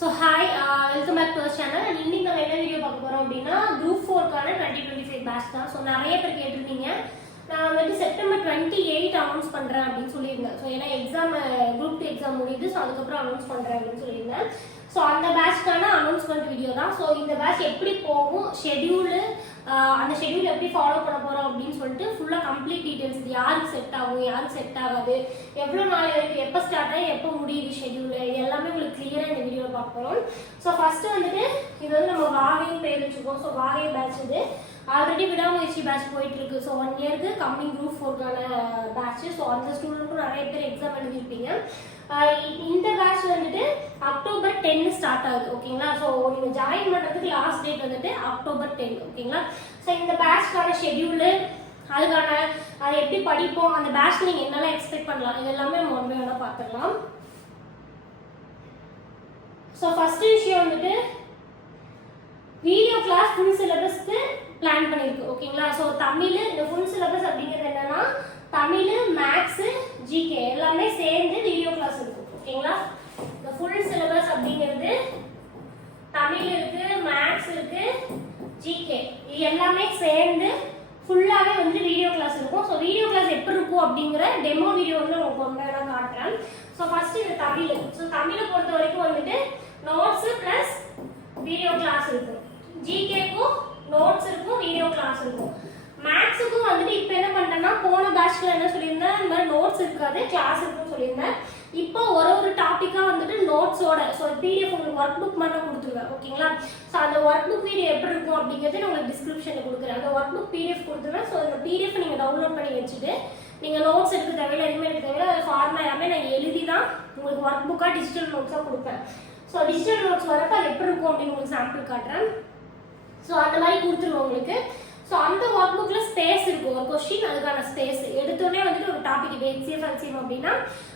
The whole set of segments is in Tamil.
So hi, welcome back to our channel. And இன்னைக்கு நம்ம என்ன வீடியோ பார்க்க போறோம் அப்படின்னா group 4 கான 2025 பேட்ச் தான். ஸோ நிறைய பேர் கேட்டிருந்தீங்க. நான் வந்து செப்டம்பர் 28 அனௌன்ஸ் பண்றேன் அப்படின்னு சொல்லியிருந்தேன். ஸோ ஏன்னா எக்ஸாம் குரூப் 2 எக்ஸாம் முடியுது. ஸோ அதுக்கப்புறம் அனௌன்ஸ் பண்றேன் அப்படின்னு சொல்லியிருந்தேன். ஸோ அந்த பேட்ச்க்கான அனௌன்ஸ்மெண்ட் வீடியோ தான். ஸோ இந்த பேட்ச் எப்படி போகும், ஷெடியூலு, அந்த ஷெடியூல் எப்படி ஃபாலோ பண்ண போறோம் அப்படின்னு சொல்லிட்டு ஃபுல்லாக கம்ப்ளீட் டீடைல்ஸ், இது யாருக்கு செட் ஆகும், யாருக்கு செட் ஆகாது, எவ்வளோ நாள் வரைக்கும், எப்போ ஸ்டார்ட் ஆகி எப்போ முடியுது ஷெடியூல், இது எல்லாமே உங்களுக்கு கிளியராக இந்த வீடியோவில் பார்க்க போகிறோம். ஸோ ஃபர்ஸ்ட் வந்துட்டு இது வந்து நம்ம வாகையும் பேர் வச்சுருக்கோம். ஸோ வாகை பேட்ச் இது ஆல்ரெடி விடாமுயற்சி பேட்ச் போயிட்டு இருக்கு. ஸோ 1 இயருக்கு கம்மிங் குரூப் 4கான பேட்ச். ஸோ அந்த ஸ்டூடெண்ட்க்கும் நிறைய பேர் எக்ஸாம் எழுதிருப்பீங்க. இந்த பேட்ச் வந்துட்டு அக்டோபர் 10 ஸ்டார்ட் ஆகுது. ஓகேங்களா? ஸோ நீங்கள் ஜாயின் பண்ணுறதுக்கு லாஸ்ட் டேட் வந்துட்டு அக்டோபர் 10. ஓகேங்களா? ஸோ இந்த பேட்ச்க்கான ஷெடியூலு, அதுக்கான அதை எப்படி படிப்போம், அந்த பேட்ச் நீங்கள் என்னெல்லாம் எக்ஸ்பெக்ட் பண்ணலாம், இது எல்லாமே நம்ம ஒன் பை ஒன்னாக பார்த்துடலாம். ஸோ ஃபர்ஸ்ட் விஷயம் வந்துட்டு வீடியோ கிளாஸ் ஃபுல் சிலபஸ்க்கு பிளான் பண்ணியிருக்கு. ஓகேங்களா? ஸோ தமிழ், இந்த ஃபுல் சிலபஸ் அப்படிங்கிறது என்னன்னா தமிழ், மேக்ஸ், ஜிகே எல்லாமே சேர்ந்து வீடியோ கிளாஸ் இருக்கும். ஓகேங்களா? இந்த ஃபுல் சிலபஸ் அப்படிங்கிறது தமிழ் இருக்கு, மேக்ஸ் இருக்கு, ஜிகே, இது எல்லாமே சேர்ந்து ஃபுல்லாகவே வந்து வீடியோ கிளாஸ் இருக்கும். ஸோ வீடியோ கிளாஸ் எப்படி இருக்கும் அப்படிங்கிற டெமோ வீடியோ வந்து உங்களுக்கு ரொம்ப நான் காட்டுறேன். ஸோ ஃபர்ஸ்ட் இது தமிழ். ஸோ தமிழை பொறுத்த வரைக்கும் வந்துட்டு நோட்ஸ் பிளஸ் வீடியோ கிளாஸ் இருக்கும். ஜிகேக்கும் நோட்ஸ் இருக்கும், வீடியோ கிளாஸ் இருக்கும். மேக்ஸுக்கும் வந்துட்டு இப்போ என்ன பண்ணிட்டேன்னா, போன பேட்ச்ல என்ன சொல்லியிருந்தேன், இந்த மாதிரி நோட்ஸ் இருக்காது, கிளாஸ் இருக்குன்னு சொல்லியிருந்தேன். இப்போ ஒரு டாப்பிக்கா வந்துட்டு நோட்ஸோட, ஸோ பிடிஎஃப் உங்களுக்கு ஒர்க் புக் மட்டும் கொடுத்துருவேன். ஓகேங்களா? ஸோ அந்த ஒர்க் புக் வீடியோ எப்படி இருக்கும் அப்படிங்கிறது நான் உங்களுக்கு டிஸ்கிரிப்ஷனில் கொடுக்குறேன். அந்த ஒர்க் புக் பிடிஎஃப் கொடுத்துருவேன். ஸோ அந்த பிடிஎஃப் நீங்கள் டவுன்லோட் பண்ணி வச்சுட்டு நீங்கள் நோட்ஸ் எடுக்க தேவையில்லை, எதுவுமே எடுக்க தேவையில்லை, அது ஃபார்மா எல்லாமே நான் எழுதி தான் உங்களுக்கு ஒர்க் புக்காக டிஜிட்டல் நோட்ஸாக கொடுப்பேன். ஸோ டிஜிட்டல் நோட்ஸ் வரப்போ அது எப்படி இருக்கும் அப்படின்னு உங்களுக்கு சாம்பிள் காட்டுறேன். ஸோ அந்த மாதிரி கொடுத்துருவோம் உங்களுக்கு. ஸோ அந்த ஒர்க் புக்கில் ஸ்பேஸ் இருக்கும், ஒரு கொஸ்டின் அதுக்கான ஸ்பேஸ் எடுத்தோடனே வந்துட்டு ஒரு டாபிக் இப்போ HCF LCM அப்படின்னா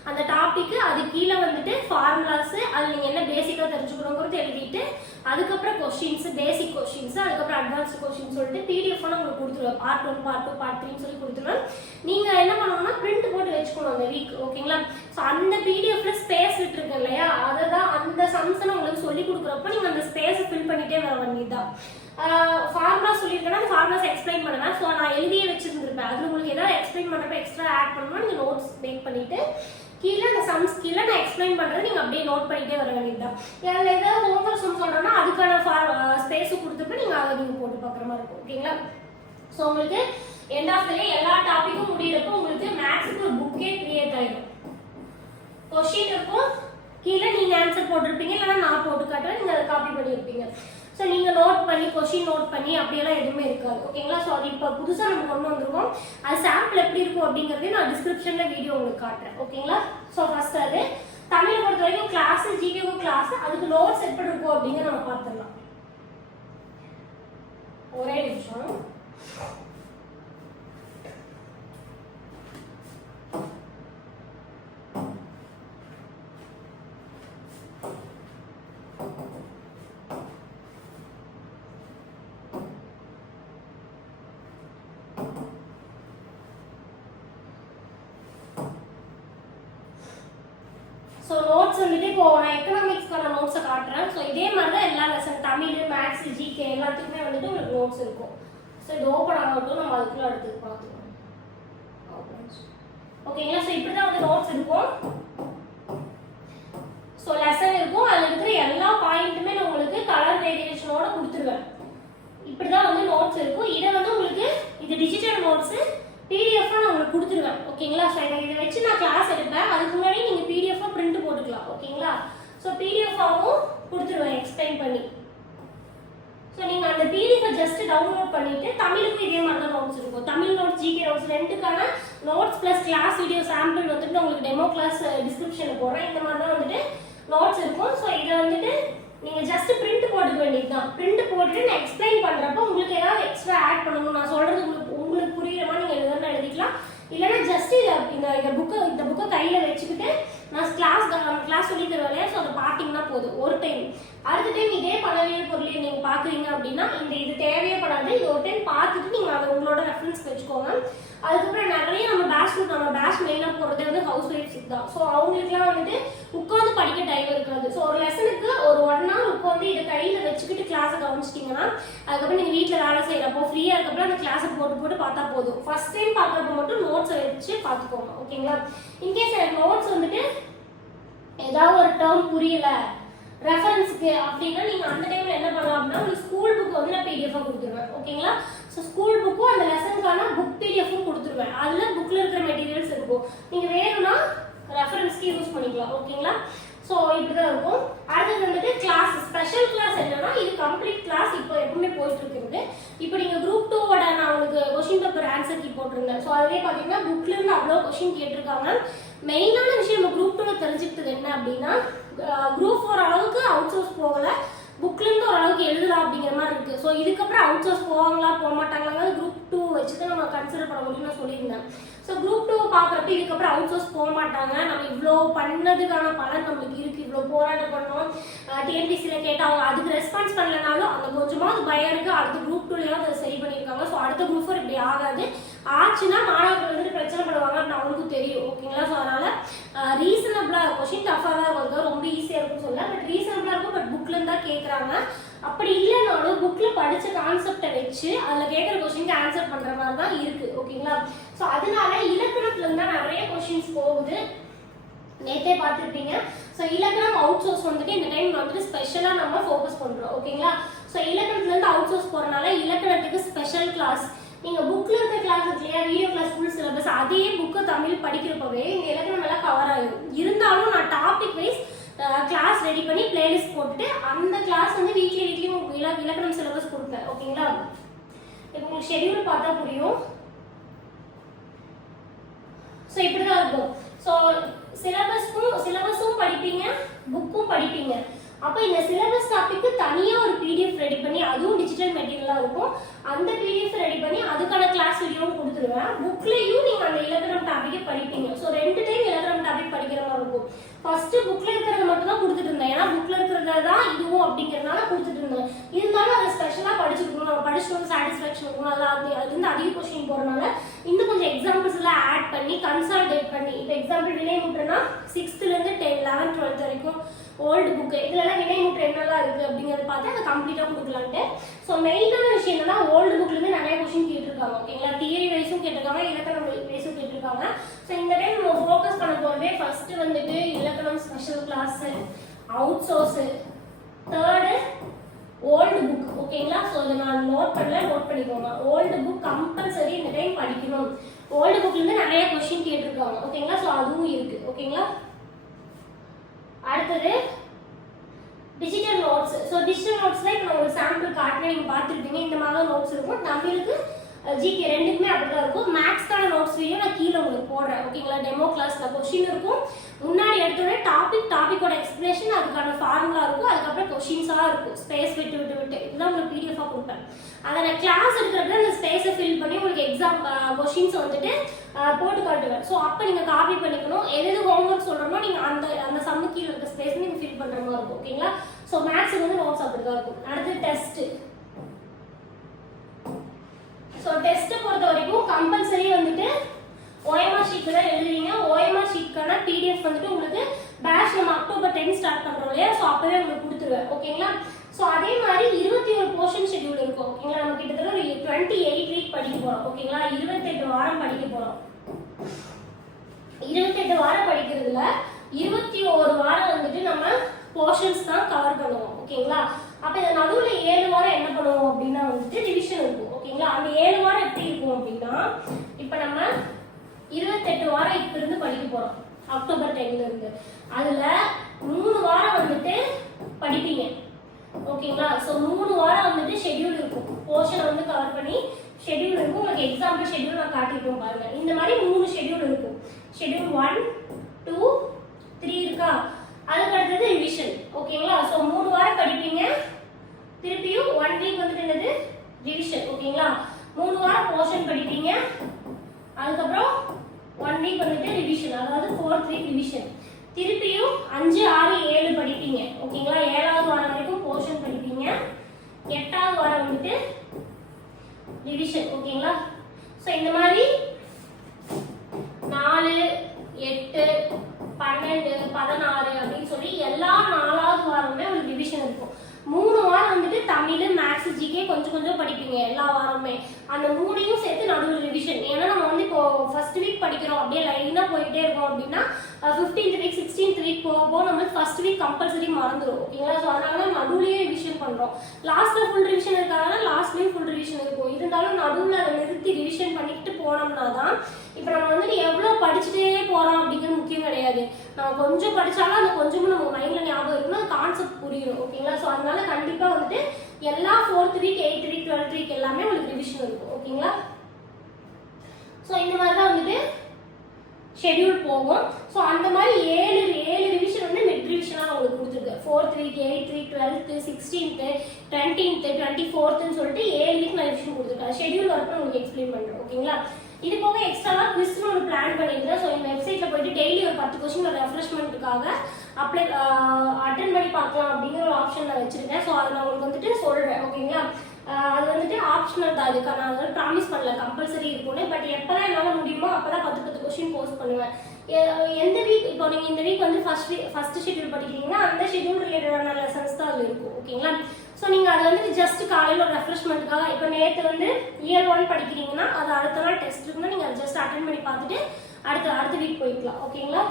அந்த டாபிக், அது கீழே வந்துட்டு ஃபார்முலாஸ், அது நீங்கள் என்ன பேசிக்காக தெரிஞ்சுக்கணுங்கிறது எழுதிட்டு அதுக்கப்புறம் கொஸ்டின்ஸ், பேசிக் கொஸ்டின்ஸ், அதுக்கப்புறம் அட்வான்ஸ்ட் கொஸ்டின் சொல்லிட்டு பிடிஎஃப் உங்களுக்கு கொடுத்துருவேன். பார்ட் 1, பார்ட் 2, பார்ட் 3 சொல்லி கொடுத்துருவேன். நீங்கள் என்ன பண்ணணும்னா பிரிண்ட் போட்டு வச்சுக்கணும் அந்த வீக். ஓகேங்களா? ஸோ அந்த பிடிஎஃப்ல ஸ்பேஸ் விட்டுருக்கு இல்லையா, அதை தான் அந்த சம்ஸை உங்களுக்கு சொல்லி கொடுக்குறப்ப நீங்கள் அந்த ஸ்பேஸை ஃபில் பண்ணிட்டே வர வேண்டியதுதான். ஃபார்முலா சொல்லியிருக்கேன்னா அந்த ஃபார்முலாஸ் எக்ஸ்பிளைன் பண்ணுவேன். ஸோ நான் எழுதியே வச்சிருந்துருப்பேன். அது உங்களுக்கு ஏதாவது எக்ஸ்பிளைன் பண்ணுறப்ப எக்ஸ்ட்ரா ஆட் பண்ணணும்னா நீங்கள் நோட்ஸ் மேக் பண்ணிட்டு கீழே அந்த சம்ஸ் கீழே நான் எக்ஸ்பிளைன் பண்ணுறது நீங்கள் அப்படியே நோட் பண்ணிட்டே வர வேண்டியதுதான். அதில் ஏதாவது ஹோம்ஒர்க் சம் சொல்கிறேன்னா அதுக்கான ஸ்பேஸு கொடுத்துட்டு நீங்கள் அதை நீங்கள் போட்டு பார்க்குற மாதிரி இருக்கும். ஓகேங்களா? ஸோ உங்களுக்கு எண்ட் ஆஃப் த டே எல்லா டாப்பிக்கும் முடியிறப்போ உங்களுக்கு மேக்ஸுக்கு ஒரு புக்கே கிரியேட் ஆகிடும். கொஸ்டின் இருக்கும், கீழே நீங்கள் ஆன்சர் போட்டிருப்பீங்க, இல்லைன்னா நான் போட்டு காட்டுறேன், நீங்கள் அதை காப்பி பண்ணியிருப்பீங்க. ஸோ நீங்கள் நோட் பண்ணி கொஸ்டின் நோட் பண்ணி அப்படியெல்லாம் எதுவுமே இருக்காது. ஓகேங்களா? ஸோ அது இப்போ புதுசாக நம்ம கொண்டு வந்திருக்கோம். அது சாம்பிள் எப்படி இருக்கும் அப்படிங்கிறதையும் நான் டிஸ்கிரிப்ஷனில் வீடியோ உங்களுக்கு காட்டுறேன். ஓகேங்களா? ஸோ ஃபர்ஸ்ட் அது தமிழை பொறுத்த வரைக்கும் கிளாஸ், ஜிகேக்கும் கிளாஸ், அதுக்கு நோட்ஸ் எப்படி இருக்கும் அப்படிங்கிற நம்ம பார்த்துடலாம். ஒரே நிமிஷம். ஸோ நோட்ஸ் வந்துட்டு இப்போ நான் எக்கனாமிக்ஸ்க்கான நோட்ஸை காட்டுறேன். ஸோ இதே மாதிரி தான் எல்லா லெசன், தமிழ், மேக்ஸ், ஜிகே எல்லாத்துக்குமே வந்துட்டு உங்களுக்கு நோட்ஸ் இருக்கும். ஸோ இது ஓப்பன் ஆகட்டும், நம்ம அதுக்குள்ள அடுத்து பார்த்துக்கலாம். ஓகேங்களா? ஸோ இப்படி தான் வந்து நோட்ஸ் இருக்கும். ஸோ லெசன் இருக்கும், அதில் இருக்கிற எல்லா பாயிண்ட்டுமே நான் உங்களுக்கு கலர் வேரியேஷனோட கொடுத்துருவேன். இப்படி தான் வந்து நோட்ஸ் இருக்கும். இதை வந்து உங்களுக்கு இது டிஜிட்டல் நோட்ஸு பிடிஎஃப் நான் உங்களுக்கு கொடுத்துருவேன். ஓகேங்களா? ஸோ இதை வச்சு நான் கிளாஸ் எடுப்பேன். அதுக்கு முன்னாடி நீங்கள் பிடிஎஃப் பிரிண்ட் போட்டுக்கலாம். ஓகேங்களா? ஸோ பிடிஎஃபாகவும் கொடுத்துருவேன் எக்ஸ்பிளைன் பண்ணி. ஸோ நீங்கள் அந்த பிடிஎஃப் ஜஸ்ட் டவுன்லோட் பண்ணிட்டு தமிழுக்கும் இதே மாதிரி தான் நோட்ஸ் இருக்கும். தமிழ் நோட்ஸ், ஜிகே நோட்ஸ் ரெண்டுக்கான notes plus class video sample வந்துட்டு உங்களுக்கு டெமோ கிளாஸ் டிஸ்கிரிப்ஷனில் போடுறேன். இந்த மாதிரி தான் வந்துட்டு நோட்ஸ் இருக்கும். ஸோ இதை வந்துட்டு நீங்கள் ஜஸ்ட் பிரிண்ட் போட்டுக்க வேண்டியது தான். பிரிண்ட் போட்டுட்டு நான் எக்ஸ்பிளைன் பண்ணுறப்போ உங்களுக்கு ஏதாவது எக்ஸ்ட்ரா ஆட் பண்ணணும், நான் சொல்கிறது உங்களுக்கு புரியுற மாதிரி நீங்கள் எதுவும் எழுதிக்கலாம். இல்லைன்னா ஜஸ்ட் இந்த புக்கை கையில் வச்சுக்கிட்டு நான் கிளாஸ் சொல்லி தருவேன் இல்லையா, ஸோ அதை பார்த்தீங்கன்னா போதும் ஒரு டைம். அடுத்த டைம் இதே பலவியல் பொருளை நீங்கள் பார்க்குறீங்க அப்படின்னா இது தேவையே படாது. இது ஒரு டைம் பார்த்துட்டு நீங்கள் அதை உங்களோட ரெஃபரன்ஸ் வச்சுக்கோங்க. அதுக்கப்புறம் நிறைய நம்ம பேட்ச் மெயினாக போகிறது வந்து ஹவுஸ் ஒய்ஃப்ஸ் தான். ஸோ அவங்களுக்குலாம் வந்துட்டு உட்காந்து படிக்க டைம் இருக்காது. ஸோ ஒரு லெசனுக்கு ஒரு 1 hour உட்காந்து இதை கையில் வச்சுக்கிட்டு கிளாஸை கவனிச்சிட்டிங்கன்னா அதுக்கப்புறம் நீங்கள் வீட்டில் வேலை செய்கிறப்போ ஃப்ரீயாக இருக்கப்போ அந்த கிளாஸை போட்டு பார்த்தா போதும். ஃபர்ஸ்ட் டைம் பார்க்குறப்ப மட்டும் நோட்ஸை வச்சு பார்த்துக்கோங்க. ஓகேங்களா? இன்கேஸ் எனக்கு நோட்ஸ் வந்துட்டு ஏதாவது ஒரு டேர்ம் புரியல ரெஃபரன்ஸ்க்கு அப்படின்னா நீங்கள் அந்த டைமில் என்ன பண்ணலாம் அப்படின்னா உங்களுக்கு ஸ்கூல் புக் வந்து நான் பிடிஎஃபாக கொடுத்துருவேன். ஓகேங்களா? ஸோ ஸ்கூல் புக்கும் அந்த லெசனுக்கான புக் பிடிஎஃப்பும் கொடுத்துருவேன். அதில் புக்கில் இருக்கிற மெட்டீரியல்ஸ் இருக்கும். நீங்கள் வேணும்னா ரெஃபரன்ஸ்க்கு யூஸ் பண்ணிக்கலாம். ஓகேங்களா? ஸோ இப்படி தான் இருக்கும். அடுத்தது வந்துட்டு கிளாஸ், ஸ்பெஷல் கிளாஸ் என்னன்னா இது கம்ப்ளீட் கிளாஸ் இப்போ எப்பவுமே போயிட்டு இருக்குது. இப்போ நீங்கள் குரூப் 2 நான் உங்களுக்கு கொஸ்டின் பேப்பர் ஆன்சர் கீ போட்டிருந்தேன். ஸோ அதுவே பார்த்தீங்கன்னா புக்ல இருந்து அவ்வளோ கொஸ்டின் கேட்டிருக்காங்க. மெயினான விஷயம் நம்ம குரூப் 2 தெரிஞ்சுக்கிட்டது என்ன அப்படின்னா குரூப் 4 அளவுக்கு அவுட் சோர்ஸ் போகல, புக்ல இருந்து ஓரளவுக்கு எழுதலாம் அப்படிங்கிற மாதிரி இருக்கு. ஸோ இதுக்கப்புறம் அவுட் சோர்ஸ் போவாங்களா போக மாட்டாங்களா குரூப் 2 வச்சுட்டு நம்ம கன்சிடர் பண்ண முடியும்னு சொல்லியிருந்தேன். ஸோ குரூப் 2 பார்க்குறப்ப இதுக்கப்புறம் அவுட் சோர்ஸ் போக மாட்டாங்க. நம்ம இவ்வளோ பண்ணதுக்கான பலன் நம்மளுக்கு இருக்கு, இவ்வளோ போராட்டம் பண்ணோம், டிஎன்பிசியில் கேட்டாங்க, அதுக்கு ரெஸ்பான்ஸ் பண்ணலனாலும் அந்த கொஞ்சமாவது பயம் இருக்கு. அடுத்த குரூப் 2லயாவது அதை சரி பண்ணியிருக்காங்க. ஸோ அடுத்த குரூப் 4 இப்படி ஆகாது. ஆச்சுன்னா மாணவர்கள் வந்துட்டு பிரச்சனை பண்ணுவாங்க அப்படின்னு அவங்களுக்கும் தெரியும். ஓகேங்களா? ஸோ அதனால ரீசனபிளாக கொஸ்டின் டஃபாக தான் இருக்கும், ரொம்ப ஈஸியாக இருக்கும்னு சொல்ல, பட் ரீசனபிளாக இருக்கும். பட் புக்ல இருந்தா கேட்குறாங்க. அப்படி இல்லைனாலும் புக்ல படிச்ச கான்செப்டை வச்சு அதில் கேட்குற கொஸ்டினுக்கு ஆன்சர் பண்ற மாதிரி தான் இருக்கு. ஓகேங்களா? ஸோ அதனால இலக்கணத்துல இருந்தா நிறைய கொஸ்டின்ஸ் போகுது. நேற்றே பார்த்துருப்பீங்க. ஸோ இலக்கணம் அவுட் சோர்ஸ் வந்துட்டு இந்த டைம் வந்துட்டு ஸ்பெஷலாக நம்ம ஃபோக்கஸ் பண்றோம். ஓகேங்களா? ஸோ இலக்கணத்துல இருந்து அவுட் சோர்ஸ் போறதுனால இலக்கணத்துக்கு ஸ்பெஷல் கிளாஸ், நீங்க புக்ல இருக்க கிளாஸ் இல்லையா வீடியோ கிளாஸ் ஃபுல் சிலபஸ் அதே புக்கு தமிழ் படிக்கிறப்பவே இந்த இலக்கணம் எல்லாம் கவர் ஆகும். இருந்தாலும் நான் டாபிக் வைஸ் கிளாஸ் ரெடி பண்ணி பிளேலிஸ்ட் போட்டுட்டு அந்த கிளாஸ் வந்து வீக்லியும் இலக்கணம் சிலபஸ் கொடுப்பேன். ஓகேங்களா? இப்போ உங்களுக்கு ஷெட்யூல் பார்த்தா புரியும். ஸோ இப்படிதான் இருக்கும். ஸோ சிலபஸும் படிப்பீங்க, புக்கும் படிப்பீங்க. அப்போ இந்த சிலபஸ் டாபிக்கு தனியாக ஒரு பிடிஎஃப் ரெடி பண்ணி அதுவும் டிஜிட்டல் மெட்டீரியலாக இருக்கும். அந்த பிடிஎஃப் ரெடி பண்ணி அதுக்கான கிளாஸ் வீடியோவும் கொடுத்துருவேன். புக்லேயும் நீங்கள் அந்த இலக்கணம் டாபிக்கை படிப்பீங்க. ஸோ 2 டைம் இலக்கணம் டாபிக் படிக்கிற மாதிரி இருக்கும். ஃபர்ஸ்ட் புக்ல இருக்கிறத மட்டும் தான் கொடுத்துட்டு இருந்தேன். ஏன்னா புக்ல இருக்கிறத தான் இதுவும் அப்படிங்கிறதுனால கொடுத்துட்டு இருந்தேன். இருந்தாலும் அதை ஸ்பெஷலாக படிச்சுக்கணும், நம்ம படிச்சுட்டு சாட்டிஸ்ஃபேக்ஷன் இருக்கணும். அது வந்து அதிக கொஸ்டின் போறதுனால இன்னும் கொஞ்சம் எக்ஸாம்பிள்ஸ் எல்லாம் ஆட் பண்ணி கன்சால்டேட் பண்ணி, இப்போ எக்ஸாம்பிள் வினைமுற்றுனா 6th இருந்து 10, 11, 12 வரைக்கும் ஓல்டு புக்கு இதெல்லாம் வினைமுற்று என்னெல்லாம் இருக்கு அப்படிங்கறத பார்த்து அதை கம்ப்ளீட்டா கொடுக்கலான்ட்டு. ஸோ மெயினான விஷயம் என்னன்னா ஓல்டு புக்ல இருந்து நிறைய கொஸ்டின் கேட்டிருக்காங்க. ஓகேங்களா? தியரி வைஸும் கேட்டிருக்காங்க, இலக்கணம் வைஸும் கேட்டிருக்காங்க. ஸோ இந்த டைம் நம்ம ஃபோக்கஸ் பண்ண போறதே ஃபர்ஸ்ட் வந்துட்டு இலக்கணம் special class, out source, third old book. ஓகேங்களா? ஸோ இதை நான் நோட் பண்ணிக்கோங்க. ஓல்டு புக் கம்பல்சரி இந்த டைம் படிக்கணும். ஓல்டு புக்ல இருந்து நிறைய கொஸ்டின் கேட்டிருக்காங்க. ஓகேங்களா? ஸோ அதுவும் இருக்கு. ஓகேங்களா? அடுத்தது டிஜிட்டல் நோட்ஸ். ஸோ டிஜிட்டல் நோட்ஸ்ல இப்போ நான் ஒரு சாம்பிள் காட்டினேன், நீங்கள் பார்த்துருப்பீங்க. இந்த மாதிரி நோட்ஸ் இருக்கும். தமிழுக்கு ஜிகே ரெண்டுக்குமே அப்படிதான் இருக்கும். மேக்ஸ்க்கான நோட்ஸ் வீடியோ நான் கீழே உங்களுக்கு போடுறேன். ஓகேங்களா? டெமோ கிளாஸ்ல கொஸ்டின் இருக்கும். முன்னாடி எடுத்தோடனே டாபிக்கோட எக்ஸ்பிளேஷன், அதுக்கான ஃபார்முலா இருக்கும், அதுக்கப்புறம் கொஸ்டின்ஸாக இருக்கும். ஸ்பேஸ் விட்டு இதுதான் உங்களுக்கு பிடிஎஃபாக கொடுப்பேன். அதை நான் கிளாஸ் எடுக்கிறப்ப அந்த ஸ்பேஸை ஃபில் பண்ணி உங்களுக்கு எக்ஸாம் கொஸ்டின்ஸ் வந்துட்டு போட்டு காட்டுவேன். ஸோ அப்போ நீங்கள் காப்பி பண்ணிக்கணும். எது ஹோம்ஒர்க் சொல்கிறோமோ நீங்கள் அந்த சம்மு கீழே இருக்க ஸ்பேஸ் நீங்கள் ஃபில் பண்ணுற மாதிரி இருக்கும். ஓகேங்களா? ஸோ மேக்ஸ் வந்து நோட்ஸ் அப்படி தான் இருக்கும். அடுத்து டெஸ்ட். ஸோ டெஸ்ட்டை பொறுத்த வரைக்கும் கம்பல்சரி வந்துட்டு OMR ஷீட் தான் எழுதுவீங்க. OMR ஷீட்கான பிடிஎஃப் வந்துட்டு உங்களுக்கு பேட்ச் நம்ம அக்டோபர் 10 ஸ்டார்ட் பண்ணுறோம் இல்லையா? ஸோ அப்போவே உங்களுக்கு கொடுத்துருவேன். ஓகேங்களா? ஸோ அதே மாதிரி 21 போர்ஷன் ஷெட்யூல் இருக்கும். ஓகேங்களா? நம்ம கிட்டத்தட்ட ஒரு 28 வீக் படிக்க போகிறோம். ஓகேங்களா? 28 வாரம் படிக்க போகிறோம். 28 வாரம் படிக்கிறதுல 21 வாரம் வந்துட்டு நம்ம போர்ஷன்ஸ் தான் கவர் பண்ணுவோம். ஓகேங்களா? அப்போ இந்த நடுவில் 7 வாரம் என்ன பண்ணுவோம் அப்படின்னா வந்துட்டு ரிவிஷன் இருக்கும். ஓகேங்களா? அந்த 7 வாரம் எப்படி இருக்கும் அப்படின்னா இப்போ நம்ம 28 வாரம் இப்போ இருந்து படிக்க போகிறோம் அக்டோபர் 10ல இருந்து. அதில் 3 வாரம் வந்துட்டு படிப்பீங்க. ஓகேங்களா? ஸோ 3 வாரம் வந்துட்டு ஷெட்யூல் இருக்கும். போர்ஷனை வந்து கவர் பண்ணி ஷெட்யூல் இருக்கும். உங்களுக்கு எக்ஸாம்பிள் ஷெட்யூல் நான் காட்டிட்டோம் பாருங்க. இந்த மாதிரி 3 ஷெட்யூல் இருக்கும். ஷெட்யூல் 1, 2, 3 இருக்கா? அதுக்கு அடுத்தது ரிவிஷன். ஓகேங்களா? ஸோ 3 வாரம் படிப்பீங்க. திருப்பியும் 1 வீக் வந்துட்டு என்னது ரிவிஷன். ஓகேங்களா? 3 வாரம் போர்ஷன் படிப்பீங்க. அதுக்கப்புறம் 1 வீக் வந்துட்டு ரிவிஷன், அதாவது 4th வீக் ரிவிஷன். திருப்பியும் 5, 6, 7 படிப்பீங்க. ஓகேங்களா? 7வது வாரம் வரைக்கும் போர்ஷன் படிப்பீங்க. 8வது வாரம் வந்துட்டு ரிவிஷன். ஓகேங்களா? ஸோ இந்த மாதிரி 4, 8, 12, 16 அப்படின்னு சொல்லி எல்லா 4வது வாரமுமே உங்களுக்கு ரிவிஷன் இருக்கும். 3 வாரம் வந்துட்டு தமிழ், மேக்ஸ், ஜிகே கொஞ்சம் படிப்பீங்க எல்லா வாரமுமே. அந்த 3ஐயும் சேர்த்து நடுவில் ரிவிஷன். ஏன்னா நம்ம வந்து இப்போ ஃபர்ஸ்ட் வீக் படிக்கிறோம், அப்படியே லைனாக போயிட்டே இருக்கோம் அப்படின்னா 15th வீக் 16th வீக் போக நம்மளுக்கு ஃபர்ஸ்ட் வீக் கம்பல்சரி மறந்துடும். ஓகேங்களா? ஸோ அதனால நடுவுலேயே ரிவிஷன் பண்ணுறோம். லாஸ்ட்டில் ஃபுல் ரிவிஷன் இருக்காங்கன்னா லாஸ்ட்லேயும் ஃபுல் ரிவிஷன் இருக்கும். இருந்தாலும் நடுவில் அதை நிறுத்தி ரிவிஷன் பண்ணிக்கிட்டு போனோம்னா தான் இப்போ நம்ம வந்துட்டு எவ்வளோ படிச்சுட்டே போகிறோம் அப்படிங்கிறது முக்கியம் கிடையாது. நம்ம கொஞ்சம் படித்தாலும் அந்த கொஞ்சமும் நம்ம மைண்டில் ஞாபகம் இருக்குன்னா கான்செப்ட் புரியும். ஓகேங்களா? ஸோ அதனால கண்டிப்பாக வந்துட்டு எல்லா 4th week 8th week 12th week எல்லாமே உங்களுக்கு ரிவிஷன் இருக்கும். ஓகேங்களா? ஸோ இந்த மாதிரி தான் வந்துட்டு ஷெட்யூல் போகும். ஸோ அந்த மாதிரி 7 ரிவிஷன் வந்து மிட் ரிவிஷனாக உங்களுக்கு கொடுத்துருக்கு. 4th week 8th week 12th 16th 20th 24th சொல்லிட்டு 7 வீக் நான் ரிவிஷன் கொடுத்துருக்கேன். ஷெட்யூல் ஒர்க் உங்களுக்கு எக்ஸ்பிளைன் பண்ணுறேன். ஓகேங்களா? இது போக எக்ஸ்ட்ராவா குவிஸ்னு ஒரு பிளான் பண்ணியிருக்கேன். ஸோ இந்த வெப்சைட்ல போயிட்டு டெய்லி ஒரு 10 கொஸ்டின் ஒரு ரெஃப்ரெஷ்மெண்ட்டுக்காக அட்டன் பண்ணி பார்க்கலாம் அப்படிங்கிற ஒரு ஆப்ஷன் நான் வச்சிருக்கேன். ஸோ அதை நான் உங்களுக்கு வந்துட்டு சொல்றேன். ஓகேங்களா? அது வந்துட்டு ஆப்ஷனல் தான். அதுக்காக நான் வந்து ப்ராமிஸ் பண்ணல கம்பல்சரி இருக்கும்னு. பட் எப்போதான் என்னால் முடியுமோ அப்போதான் 10 கொஸ்டின் போஸ்ட் பண்ணுவேன். எந்த வீக் இப்போ நீங்கள் இந்த வீக் வந்து ஃபர்ஸ்ட் ஷெட்யூல் படிக்கிறீங்கன்னா அந்த ஷெட்யூல் ரிலேட்டடான லெசன்ஸ் தான் அது இருக்கும். ஓகேங்களா? ஸோ நீங்கள் அதை வந்து ஜஸ்ட் காலையில் ஒரு ரெஃப்ரெஷ்மெண்ட்டுக்காக இப்போ நேற்று வந்து இயர் 1 படிக்கிறீங்கன்னா அது அடுத்த நாள் டெஸ்ட் இருக்குன்னா நீங்கள் அதை ஜஸ்ட் அட்டன் பண்ணி பார்த்துட்டு அடுத்த வீக் போய்க்கலாம். ஓகேங்களா?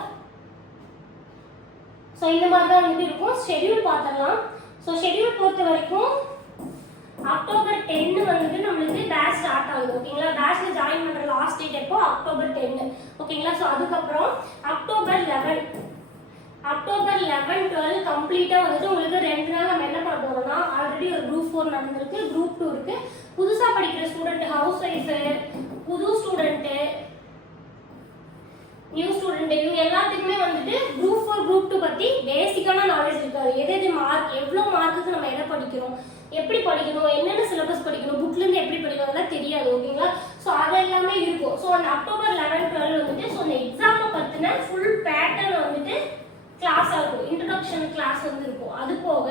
ஸோ இந்த மாதிரி தான் வந்துட்டு இருக்கும். ஷெட்யூல் பார்த்துடலாம். ஸோ ஷெட்யூல் பொறுத்த வரைக்கும் அக்டோபர் 10 வந்துட்டு நம்மளுக்கு பேட்ச் ஸ்டார்ட் ஆகுது. ஓகேங்களா? பேட்ச்ல ஜாயின் பண்ற லாஸ்ட் டேட் எப்போ? அக்டோபர் 10. ஓகேங்களா? ஸோ அதுக்கப்புறம் அக்டோபர் 11 12 கம்ப்ளீட்டா வந்துட்டு உங்களுக்கு 2 நாள் நம்ம என்ன பண்ண போறோம்னா ஆல்ரெடி ஒரு குரூப் 4 நடந்திருக்கு, குரூப் 2 இருக்கு. புதுசா படிக்கிற ஸ்டூடெண்ட், ஹவுஸ் ஒய்ஃப், புது ஸ்டூடெண்ட், நியூ ஸ்டூடெண்ட் இவங்க எல்லாத்துக்குமே வந்துட்டு குரூப் 4 குரூப் 2 பத்தி பேசிக்கான நாலேஜ் இருக்காது. எது மார்க் எவ்வளவு மார்க்குக்கு நம்ம எதை படிக்கிறோம், எப்படி படிக்கணும், என்னென்ன சிலபஸ் படிக்கணும், புக்ல இருந்து எப்படி படிக்கணும் அதெல்லாம் தெரியாது. ஓகேங்களா? ஸோ அது எல்லாமே இருக்கும். ஸோ அந்த அக்டோபர் 11 12 வந்துட்டு ஸோ அந்த எக்ஸாமை பத்தின ஃபுல் பேட்டர்ன் வந்துட்டு கிளாஸா இருக்கும். இன்ட்ரோடக்ஷன் கிளாஸ் வந்து இருக்கும். அது போக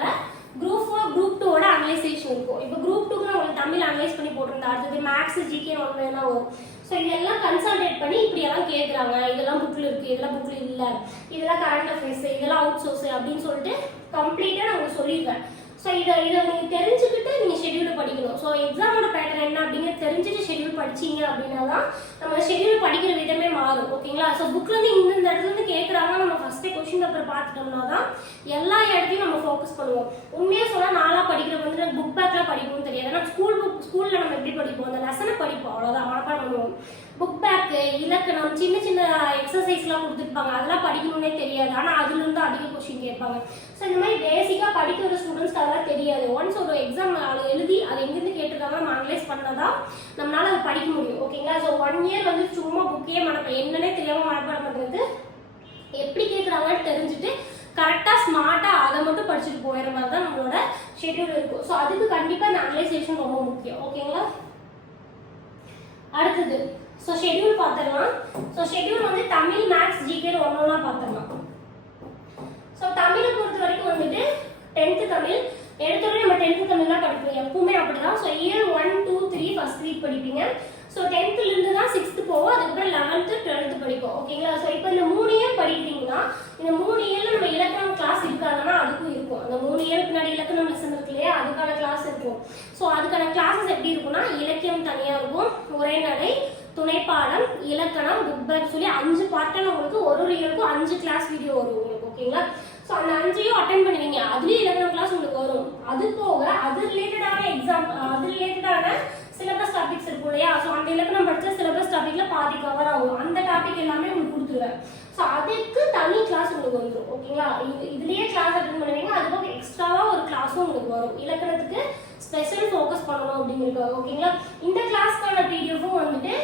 குரூப் 4 குரூப் 2 அனலைசேஷன் இருக்கும். இப்போ குரூப் 2க்கு உங்களுக்கு தமிழ் அனலைஸ் பண்ணி போட்டிருந்தா அடுத்தது மேக்ஸ் ஜிகே ஒன்று தான் வரும். ஸோ இதெல்லாம் கன்சல்டேட் பண்ணி இப்படி எல்லாம் கேட்குறாங்க, இதெல்லாம் புக்ல இருக்கு, இதெல்லாம் புக்ல இல்லை, இதெல்லாம் கரண்ட் அஃபேர்ஸ், இதெல்லாம் அவுட் சோர்ஸ் அப்படின்னு சொல்லிட்டு கம்ப்ளீட்டா நான் உங்களுக்கு சொல்லியிருக்கேன். ஸோ இதை நீங்கள் தெரிஞ்சுக்கிட்டு நீங்கள் ஷெட்யூல் படிக்கணும். ஸோ எக்ஸாமோட பேட்டர்ன் என்ன அப்படிங்கிறது தெரிஞ்சுட்டு ஷெட்யூல் படிச்சீங்க அப்படின்னா தான் நம்ம ஷெட்யூல் படிக்கிற விதமே மாறும். ஓகேங்களா? ஸோ புக்லேருந்து இந்த இடத்துலேருந்து கேட்குறாங்க, நம்ம ஃபஸ்ட்டே கொஸ்டின் பேப்பர் பார்த்துட்டோம்னா தான் எல்லா இடத்தையும் நம்ம ஃபோக்கஸ் பண்ணுவோம். உண்மையாக சொன்னால் நாளாக படிக்கிற வந்து புக் பேக்லாம் படிக்கணும்னு தெரியாது. ஆனால் ஸ்கூலில் நம்ம எப்படி படிப்போம், அந்த லெசனை படிப்போம், அவ்வளோதான் மனப்பாடம் பண்ணுவோம். புக் பேக்கு, இலக்கணம், சின்ன சின்ன எக்ஸசைஸ்லாம் கொடுத்துருப்பாங்க, அதெல்லாம் படிக்கணும்னே தெரியாது. ஆனால் அதுலேருந்து அதிக கொஸ்டின் கேட்பாங்க. ஸோ இந்த மாதிரி பேசிக்காக படிக்கிற ஸ்டூடெண்ட்ஸ்க்கு அதெல்லாம் தெரியாது. ஒன்ஸ் ஒரு எக்ஸாம் எழுதி அது எங்கேருந்து கேட்டிருக்காங்க நம்ம அனலைஸ் பண்ணாதான் நம்மளால அதை படிக்க முடியும். ஓகேங்களா? ஸோ 1 இயர் வந்து சும்மா புக்கே என்னன்னே தெரியாமல் மனப்பாடம் பண்ணுறது, எப்படி கேட்குறாங்கன்னு தெரிஞ்சுட்டு கரெக்டாக ஸ்மார்ட்டாக அதை மட்டும் படிச்சுட்டு போயிடுற மாதிரி தான் நம்மளோட ஷெட்யூல் இருக்கும். ஸோ அதுக்கு கண்டிப்பாக இந்த அனலைசேஷன் ரொம்ப முக்கியம். ஓகேங்களா? அடுத்தது ஸோ ஷெட்யூல் பார்த்துடலாம். ஸோ ஷெட்யூல் வந்து தமிழ், மேக்ஸ், ஜிகே ஒன்றா பார்த்துடலாம். ஸோ தமிழை பொறுத்த வரைக்கும் வந்துட்டு 10th தமிழ் எடுத்தோடனே நம்ம 10th தமிழ் தான் படிப்போம், எப்பவுமே அப்படிதான். ஸோ இயர் 1 2 3 ஃபர்ஸ்ட் வீக் படிப்பீங்க. ஸோ 10th இருந்து தான் 6th போவோம், அதுக்கப்புறம் 11th 12th படிப்போம். ஓகேங்களா? ஸோ இப்போ இந்த 3 இயர் படிக்கிறீங்கன்னா இந்த 3 இயர்ல நம்ம இலக்கணம் கிளாஸ் இருக்காதுன்னா அதுக்கும் இருக்கும். அந்த 3 இயருக்கு முன்னாடி இலக்கணம் லெசன் இருக்கு இல்லையா, அதுக்கான கிளாஸ் இருக்கும். ஸோ அதுக்கான கிளாஸஸ் எப்படி இருக்கும்னா இலக்கியம் தனியா இருக்கும், உரைநடை, துணைப்பாடம், இலக்கணம், புக் பேக் சொல்லி 5 பார்ட்டான உங்களுக்கு ஒரு இயருக்கும் 5 கிளாஸ் வீடியோ வரும் உங்களுக்கு. ஓகேங்களா? ஸோ அந்த 5ஐயும் அட்டென்ட் பண்ணுவீங்க. அதுலேயும் இலக்கணம் கிளாஸ் உங்களுக்கு வரும். அது போக அது ரிலேட்டடான எக்ஸாம், அது ரிலேட்டடான சிலபஸ் டாபிக்ஸ் இருக்கும் இல்லையா, ஸோ அந்த இலக்கணம் படிச்ச சிலபஸ் டாபிக்ல பாதி கவர் ஆகும். அந்த டாபிக் எல்லாமே உங்களுக்கு கொடுத்துருவேன். ஸோ அதுக்கு தனி கிளாஸ் உங்களுக்கு வந்துடும். ஓகேங்களா? இதுலயே கிளாஸ் அட்டென்ட் பண்ணுவீங்க. அது போக எக்ஸ்ட்ராவா ஒரு கிளாஸும் உங்களுக்கு வரும், இலக்கணத்துக்கு ஸ்பெஷல் ஃபோக்கஸ் பண்ணணும் அப்படிங்கிறதுக்காக. ஓகேங்களா? இந்த கிளாஸ்க்கான பிடிஎஃப்பும் வந்துட்டு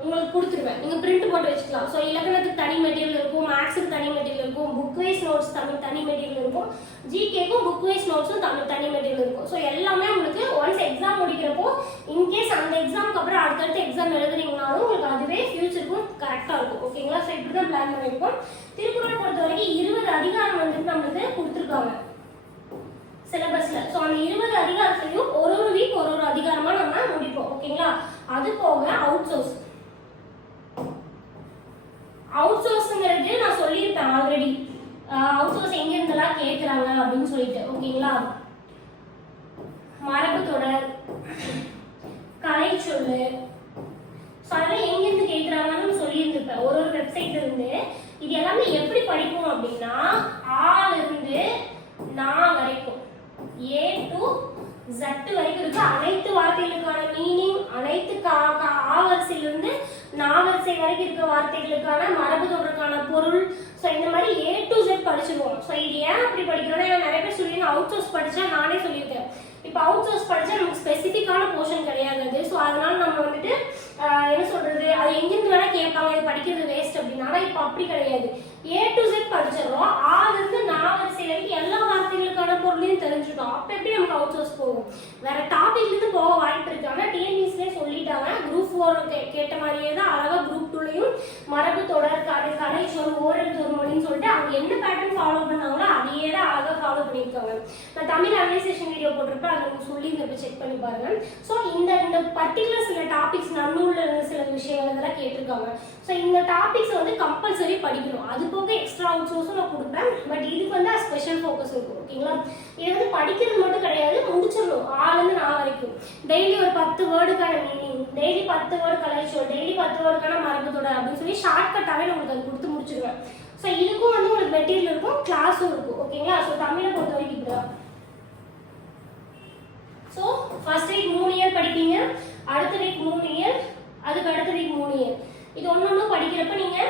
உங்களுக்கு கொடுத்துருவேன், நீங்க பிரிண்ட் போட்டு வச்சுக்கலாம். ஸோ இலக்கணத்துக்கு தனி மெட்டீரியல் இருக்கும், மேக்ஸுக்கு தனி மெட்டீரியல் இருக்கும், புக் வைஸ் நோட்ஸ் தனி மெட்டீரியல் இருக்கும், ஜிகேக்கும் புக் வைஸ் நோட்ஸும் தனி மெட்டீரியல் இருக்கும். ஸோ எல்லாமே உங்களுக்கு ஒன்ஸ் எக்ஸாம் முடிக்கிறப்போ இன்கேஸ் அந்த எக்ஸாமுக்கு அப்புறம் அடுத்தடுத்து எக்ஸாம் எழுதுறீங்கனாலும் உங்களுக்கு அதுவே ஃபியூச்சருக்கும் கரெக்டாக இருக்கும். ஓகேங்களா? ஸோ இப்படி தான் பிளான் பண்ணியிருக்கோம். திருக்குறள் பொறுத்த வரைக்கும் 20 அதிகாரம் வந்துட்டு நம்மளுக்கு கொடுத்துருக்காங்க சிலபஸ்ல. ஸோ அந்த 20 அதிகாரத்தையும் ஒரு வீக் ஒரு அதிகாரமா நம்ம முடிப்போம். ஓகேங்களா? அது போக அவுட் சோர்ஸ் சொல்லிட்டேன் ஆல்ரெடி அவுட் சோர்ஸ் எங்க இருந்தெல்லாம் கேட்குறாங்க அப்படின்னு சொல்லிட்டு. ஓகேங்களா, மரபு தொடர், கலை சொல்லு, அதெல்லாம் எங்கிருந்து கேட்குறாங்கன்னு சொல்லியிருந்துருப்பேன் ஒரு வெப்சைட்ல இருந்து. இது எல்லாமே எப்படி படிப்போம் அப்படின்னா ஆல இருந்து நான் வரைக்கும் ஏ டு ஜட்டு வரைக்கும் இருக்கு. அனைத்து வார்த்தைகளுக்கான மீனிங், அனைத்து ஆ வரிசையிலிருந்து நான் வரிசை வரைக்கும் இருக்க வார்த்தைகளுக்கான மரபு தொடருக்கான பொருள், ஸோ இந்த மாதிரி ஏ டு ஜெட் படிச்சிருவோம். ஸோ இது ஏன் அப்படி படிக்கிறோன்னா நிறைய பேர் சொல்லி அவுட் சோர்ஸ் படிச்சா, நானே சொல்லியிருக்கேன் இப்போ அவுட் சோர்ஸ் படிச்சா நமக்கு ஸ்பெசிஃபிக்கான போர்ஷன் கிடையாது. ஸோ அதனால நம்ம வந்துட்டு என்ன சொல்றது, அது எங்கிருந்து வேணா கேட்பாங்க, இது படிக்கிறது வேஸ்ட் அப்படின்னா. இப்போ அப்படி கிடையாது, ஏ டு ஜெட் படிச்சிடறோம். ஆல இருந்து நான் வரிசை வரைக்கும் எல்லா வார்த்தைகளுக்கான பொருளையும் தெரிஞ்சுட்டோம். அப்போ எப்படி நமக்கு அவுட் சோர்ஸ் போகும்? வேற டாபிக்ல இருந்து போக வாய்ப்பு இருக்கு. ஆனால் டிஎன்பிஎஸ்லேயே சொல்லிட்டாங்க, குரூப் 4 கேட்ட மாதிரியே தான் அழகா குரூப் 2லையும் மரபு தொடர், கலை சொல், ஓரெழுத்து ஒரு மொழின்னு சொல்லிட்டு அவங்க என்ன பேட்டர்ன் ஃபாலோ பண்ணாங்களோ அதையே தான் அழகா ஃபாலோ பண்ணியிருக்காங்க. நான் தமிழ் அனலைசேஷன் வீடியோ போட்டிருப்பேன், அதை சொல்லி இந்த செக் பண்ணி பாருங்க. ஸோ இந்த பர்டிகுலர் சில டாபிக்ஸ் நன்னூல்ல இருந்த சில விஷயங்கள் இதெல்லாம் கேட்டிருக்காங்க. ஸோ இந்த டாபிக்ஸ் வந்து கம்பல்சரி படிக்கணும். அது போக எக்ஸ்ட்ரா அவுட் சோர்ஸும் நான் கொடுப்பேன். பட் இதுக்கு வந்து ஸ்பெஷல் ஃபோக்கஸ் இருக்கும். ஓகேங்களா, இது வந்து படிக்கிறது மட்டும் கிடையாது, முடிச்சிடணும் ஆளுந்து நான் வரைக்கும். டெய்லி ஒரு 10 வேர்டுக்கான மீனிங், டெய்லி 10 வேர்டு கலைச்சொல், டெய்லி 10 வேர்டுக்கான மரபுத்தோட அப்படின்னு சொல்லி ஷார்ட்கட்டாகவே உங்களுக்கு அது கொடுத்து முடிச்சிருவேன். ஸோ இதுக்கும் வந்து உங்களுக்கு மெட்டீரியல் இருக்கும், கிளாஸும் இருக்கும். ஓகேங்களா, ஸோ தமிழை பொறுத்த வரைக்கும் இப்படிதான். ஸோ ஃபர்ஸ்ட் வீக் 3 இயர் படிப்பீங்க, அடுத்த வீக் 3 இயர், அதுக்கு அடுத்த வீக் 3 இயர். இது ஒன்று படிக்கிறப்ப நீங்க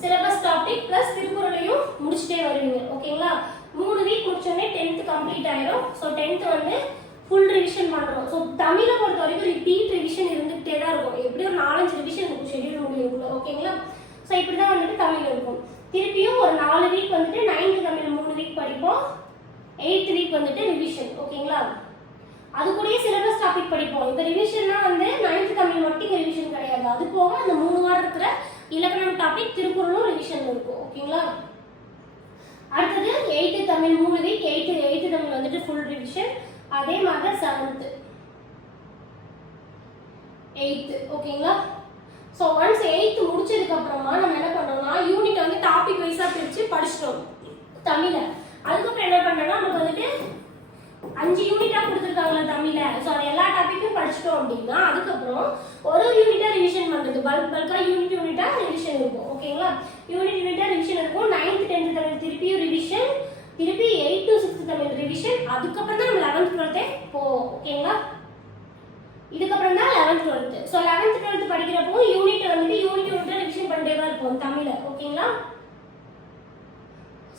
சிலபஸ் டாபிக் பிளஸ் திருக்குறளையும் முடிச்சுட்டே வருவீங்க. ஓகேங்களா, 3 வீக் முடிச்சோடனே 10th கம்ப்ளீட் ஆயிடும். ஸோ 10th வந்து ஃபுல் ரிவிஷன் பண்ணுறோம். ஸோ தமிழை பொறுத்த வரைக்கும் ரிப்பீட் ரிவிஷன் இருந்துகிட்டே தான் இருக்கும். எப்படி ஒரு 4-5 ரிவிஷன் இருக்கும் ஷெட்யூல் முடியும்ல. ஓகேங்களா, ஸோ இப்படி தான் வந்துட்டு தமிழ் இருக்கும். திருப்பியும் ஒரு 4 வீக் வந்துட்டு 9th தமிழ் 3 வீக் படிப்போம், 8th வீக் வந்துட்டு ரிவிஷன். ஓகேங்களா, அது கூடயே சிலபஸ் டாபிக் படிப்போம். இப்போ ரிவிஷன்னா வந்து 9th தமிழ் மட்டும் ரிவிஷன் கிடையாது, அது போக அந்த 3 வாரம் இருக்கிற இலக்கணம் டாபிக் திருக்குறளும் ரிவிஷன் இருக்கும். ஓகேங்களா, அடுத்தது 8th Tamil 3 week, 8th Tamil வந்துட்டு ஃபுல் ரிவிஷன். அதே மாதிரி 7th 8th. ஓகேங்களா, ஸோ ஒன்ஸ் 8th முடிச்சதுக்கு அப்புறமா நம்ம என்ன பண்ணோம்னா யூனிட் வந்து டாபிக் வைஸா பிரிச்சு படிச்சிட்டோம் தமிழை. அதுக்கப்புறம் என்ன பண்ணோம்னா நமக்கு வந்துட்டு 5 யூனிட்டா கொடுத்துருக்காங்களா தமிழ. ஸோ அது எல்லா டாபிக்கும் படிச்சிட்டோம் அப்படின்னா அதுக்கப்புறம் ஒரு யூனிட்டா ரிவிஷன் பண்றது, பல்கா யூனிட்டா ரிவிஷன் இருக்கும். ஓகேங்களா, யூனிட்டா ரிவிஷன் இருக்கும். 9th 10th தமிழ் திருப்பியும் ரிவிஷன், திருப்பி 8th to 6th Tamil revision. அதுக்கப்புறம் தான் நம்ம 11th 12th போவோம். ஓகேங்களா, இதுக்கப்புறம் தான் 11th 12th. So 11th 12th படிக்கிறப்போ யூனிட் வந்துட்டு யூனிட்டா ரிவிஷன் பண்ணிட்டே தான் இருப்போம் தமிழ. ஓகேங்களா,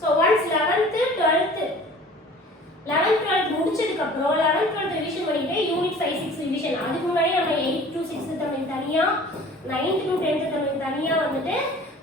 ஸோ ஒன்ஸ் 11th 12th முடிச்சதுக்கு அப்புறம் 11th 12th ரிவிஷன் பண்ணிட்டு யூனிட் 5 6 ரிவிஷன். அதுக்கு முன்னாடி நம்ம 8th to 6th தமிழ் தனியா, 9th to 10th தமிழ் தனியா வந்துட்டு